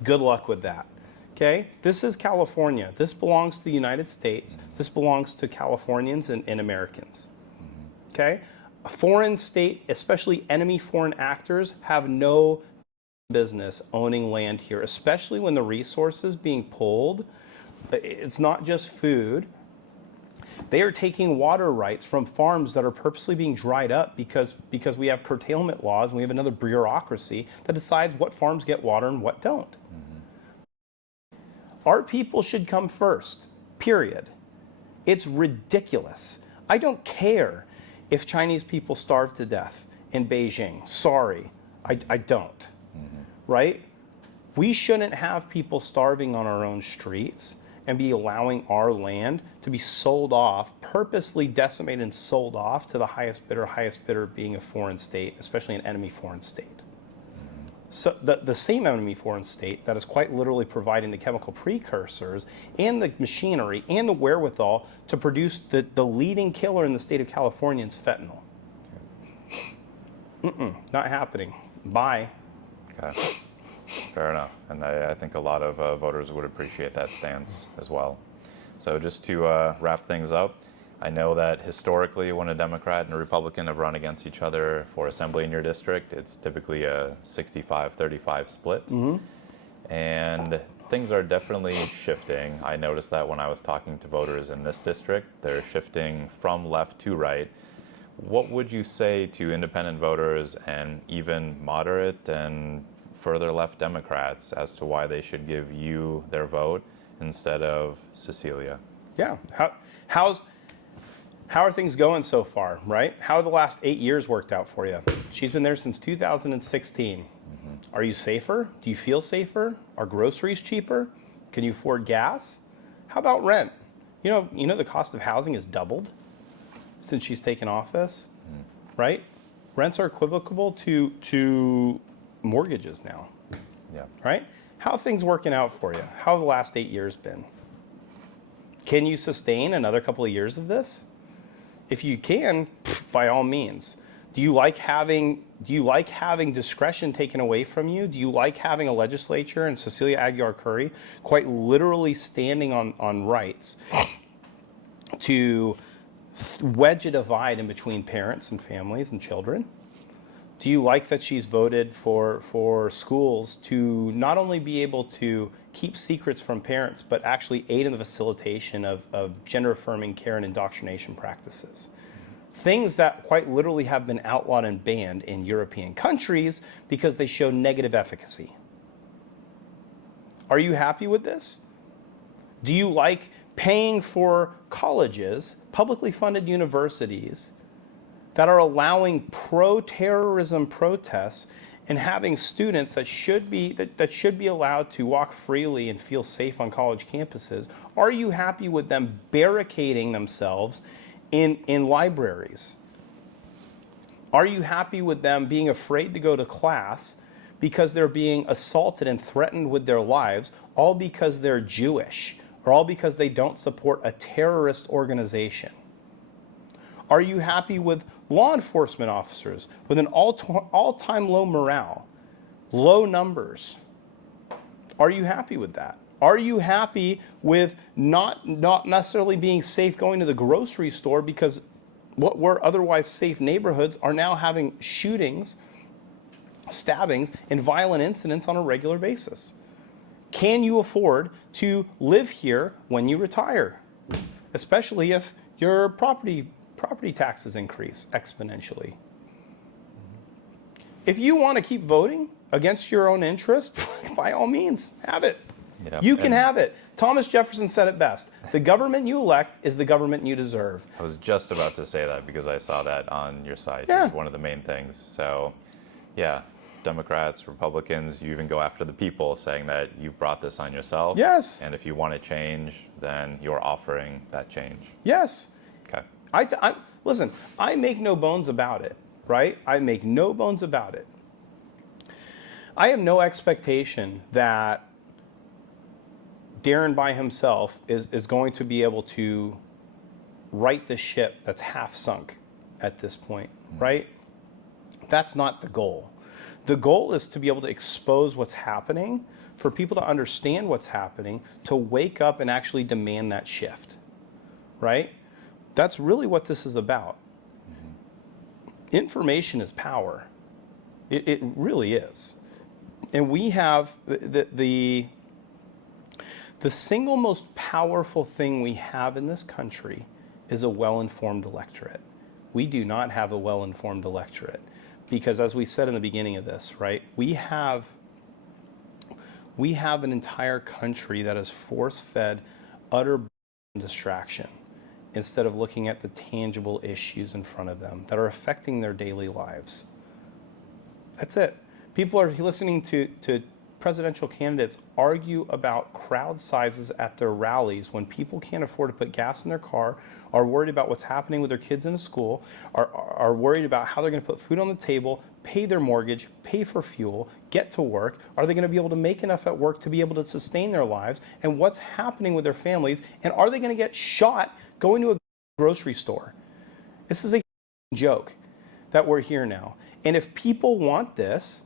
Good luck with that. Okay, this is California. This belongs to the United States. This belongs to Californians and Americans. Okay, a foreign state, especially enemy foreign actors, have no business owning land here, especially when the resources being pulled, it's not just food. They are taking water rights from farms that are purposely being dried up because we have curtailment laws and we have another bureaucracy that decides what farms get water and what don't. Our people should come first, period. It's ridiculous. I don't care if Chinese people starve to death in Beijing. Sorry, I don't, right? We shouldn't have people starving on our own streets and be allowing our land to be sold off, purposely decimated and sold off to the highest bidder being a foreign state, especially an enemy foreign state. So the same enemy foreign state that is quite literally providing the chemical precursors and the machinery and the wherewithal to produce the leading killer in the state of California is fentanyl. Not happening. Bye. Okay. Fair enough. And I think a lot of voters would appreciate that stance as well. So just to wrap things up, I know that historically when a Democrat and a Republican have run against each other for assembly in your district, it's typically a 65-35 split. And things are definitely shifting. I noticed that when I was talking to voters in this district, they're shifting from left to right. What would you say to independent voters and even moderate and further left Democrats as to why they should give you their vote instead of Cecilia? Yeah. How are things going so far, right? How have the last 8 years worked out for you? She's been there since 2016. Are you safer? Do you feel safer? Are groceries cheaper? Can you afford gas? How about rent? You know the cost of housing has doubled since she's taken office, right? Rents are equivocal to mortgages now, right? How are things working out for you? How have the last 8 years been? Can you sustain another couple of years of this? If you can, by all means. Do you like having discretion taken away from you? Do you like having a legislature and Cecilia Aguiar-Curry quite literally standing on rights to wedge a divide in between parents and families and children? Do you like that she's voted for schools to not only be able to keep secrets from parents, but actually aid in the facilitation of gender-affirming care and indoctrination practices? Things that quite literally have been outlawed and banned in European countries because they show negative efficacy. Are you happy with this? Do you like paying for colleges, publicly funded universities, that are allowing pro-terrorism protests and having students that should be allowed to walk freely and feel safe on college campuses? Are you happy with them barricading themselves in libraries? Are you happy with them being afraid to go to class because they're being assaulted and threatened with their lives, all because they're Jewish, or all because they don't support a terrorist organization? Are you happy with law enforcement officers with an all-time low morale, low numbers? Are you happy with that? Are you happy with not necessarily being safe going to the grocery store because what were otherwise safe neighborhoods are now having shootings, stabbings, and violent incidents on a regular basis? Can you afford to live here when you retire, especially if your property taxes increase exponentially? If you want to keep voting against your own interest, by all means, have it. Yeah, you can have it. Thomas Jefferson said it best. The government you elect is the government you deserve. I was just about to say that because I saw that on your site. Yeah. It's one of the main things. So, yeah, Democrats, Republicans, you even go after the people saying that you brought this on yourself. Yes. And if you want to change, then you're offering that change. Yes. Okay. Listen, I make no bones about it, right? I make no bones about it. I have no expectation that Darren by himself is going to be able to right the ship that's half sunk at this point, right? That's not the goal. The goal is to be able to expose what's happening, for people to understand what's happening, to wake up and actually demand that shift, right? That's really what this is about. Information is power. It really is. And we have the single most powerful thing we have in this country is a well-informed electorate. We do not have a well-informed electorate because, as we said in the beginning of this, right, we have an entire country that is force-fed utter distraction instead of looking at the tangible issues in front of them that are affecting their daily lives. That's it. People are listening to presidential candidates argue about crowd sizes at their rallies when people can't afford to put gas in their car, are worried about what's happening with their kids in school, are worried about how they're going to put food on the table, pay their mortgage, pay for fuel, get to work. Are they going to be able to make enough at work to be able to sustain their lives? And what's happening with their families? And are they going to get shot going to a grocery store? This is a joke that we're here now. And if people want this,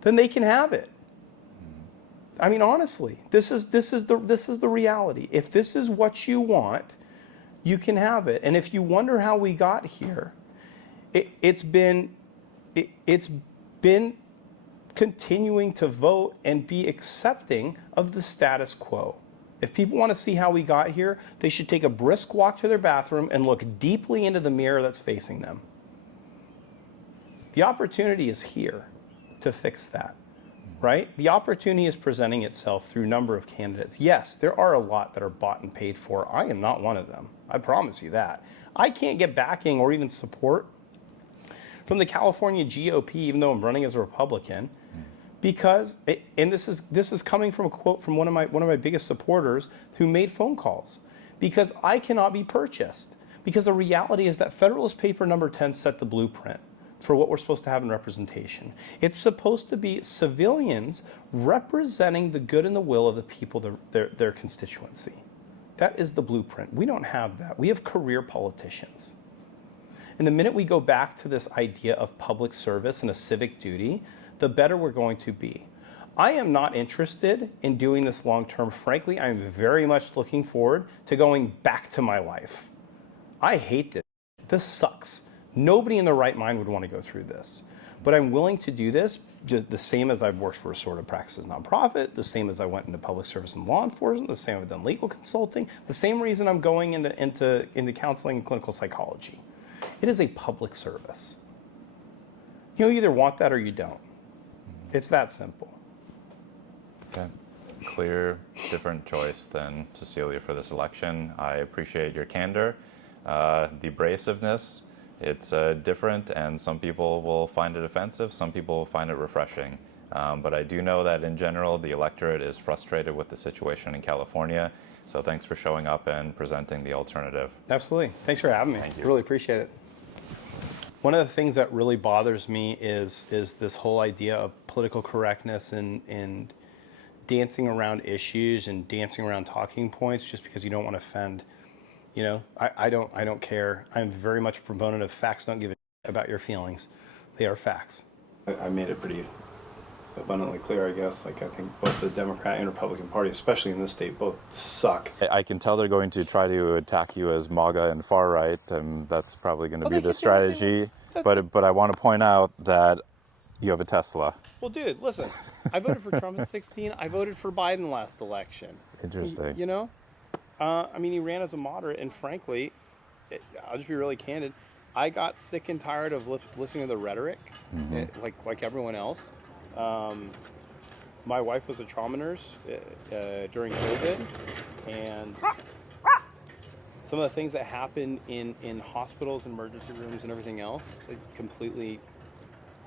then they can have it. I mean, honestly, this is the reality. If this is what you want, you can have it. And if you wonder how we got here, it's been continuing to vote and be accepting of the status quo. If people want to see how we got here, they should take a brisk walk to their bathroom and look deeply into the mirror that's facing them. The opportunity is here to fix that. Right? The opportunity is presenting itself through a number of candidates. Yes, there are a lot that are bought and paid for. I am not one of them. I promise you that. I can't get backing or even support from the California GOP, even though I'm running as a Republican, because, and this is coming from a quote from one of my biggest supporters who made phone calls, because I cannot be purchased. Because the reality is that Federalist Paper number 10 set the blueprint for what we're supposed to have in representation. It's supposed to be civilians representing the good and the will of the people, their constituency. That is the blueprint. We don't have that. We have career politicians. And the minute we go back to this idea of public service and a civic duty, the better we're going to be. I am not interested in doing this long term. Frankly, I'm very much looking forward to going back to my life. I hate this. This sucks. Nobody in their right mind would want to go through this. But I'm willing to do this just the same as I've worked for Restorative Practices nonprofit, the same as I went into public service and law enforcement, the same I've done legal consulting, the same reason I'm going into counseling and clinical psychology. It is a public service. You either want that or you don't. It's that simple. Okay. Clear, different choice than Cecilia for this election. I appreciate your candor, the abrasiveness. It's different, and some people will find it offensive, some people will find it refreshing. But I do know that in general, the electorate is frustrated with the situation in California. So thanks for showing up and presenting the alternative. Absolutely. Thanks for having me. Thank you. Really appreciate it. One of the things that really bothers me is this whole idea of political correctness and dancing around issues and dancing around talking points just because you don't want to offend. You know, I don't care. I'm very much a proponent of facts don't give a shit about your feelings. They are facts. I made it pretty abundantly clear, I guess. Like, I think both the Democrat and Republican Party, especially in this state, both suck. I can tell they're going to try to attack you as MAGA and far right, and that's probably going to be the strategy. But I want to point out that you have a Tesla. Well, dude, listen, I voted for Trump in 2016. I voted for Biden last election. Interesting. You know? I mean, he ran as a moderate, and frankly, I'll just be really candid. I got sick and tired of listening to the rhetoric, like everyone else. My wife was a trauma nurse during COVID, and some of the things that happened in hospitals, emergency rooms, and everything else, it completely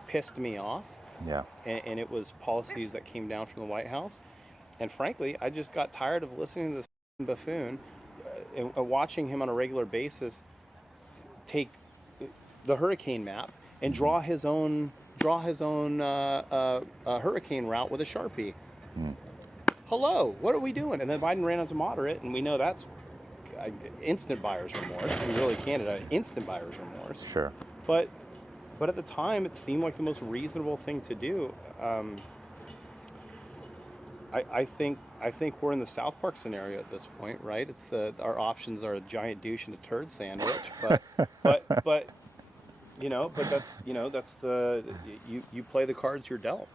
pissed me off. Yeah. And it was policies that came down from the White House. And frankly, I just got tired of listening to this buffoon and watching him on a regular basis take the hurricane map and draw his own hurricane route with a Sharpie. Hello, what are we doing? And then Biden ran as a moderate, and we know that's instant buyer's remorse. We really can't instant buyer's remorse. Sure. But at the time, it seemed like the most reasonable thing to do. I think we're in the South Park scenario at this point, right? It's our options are a giant douche and a turd sandwich, but that's you play the cards you're dealt.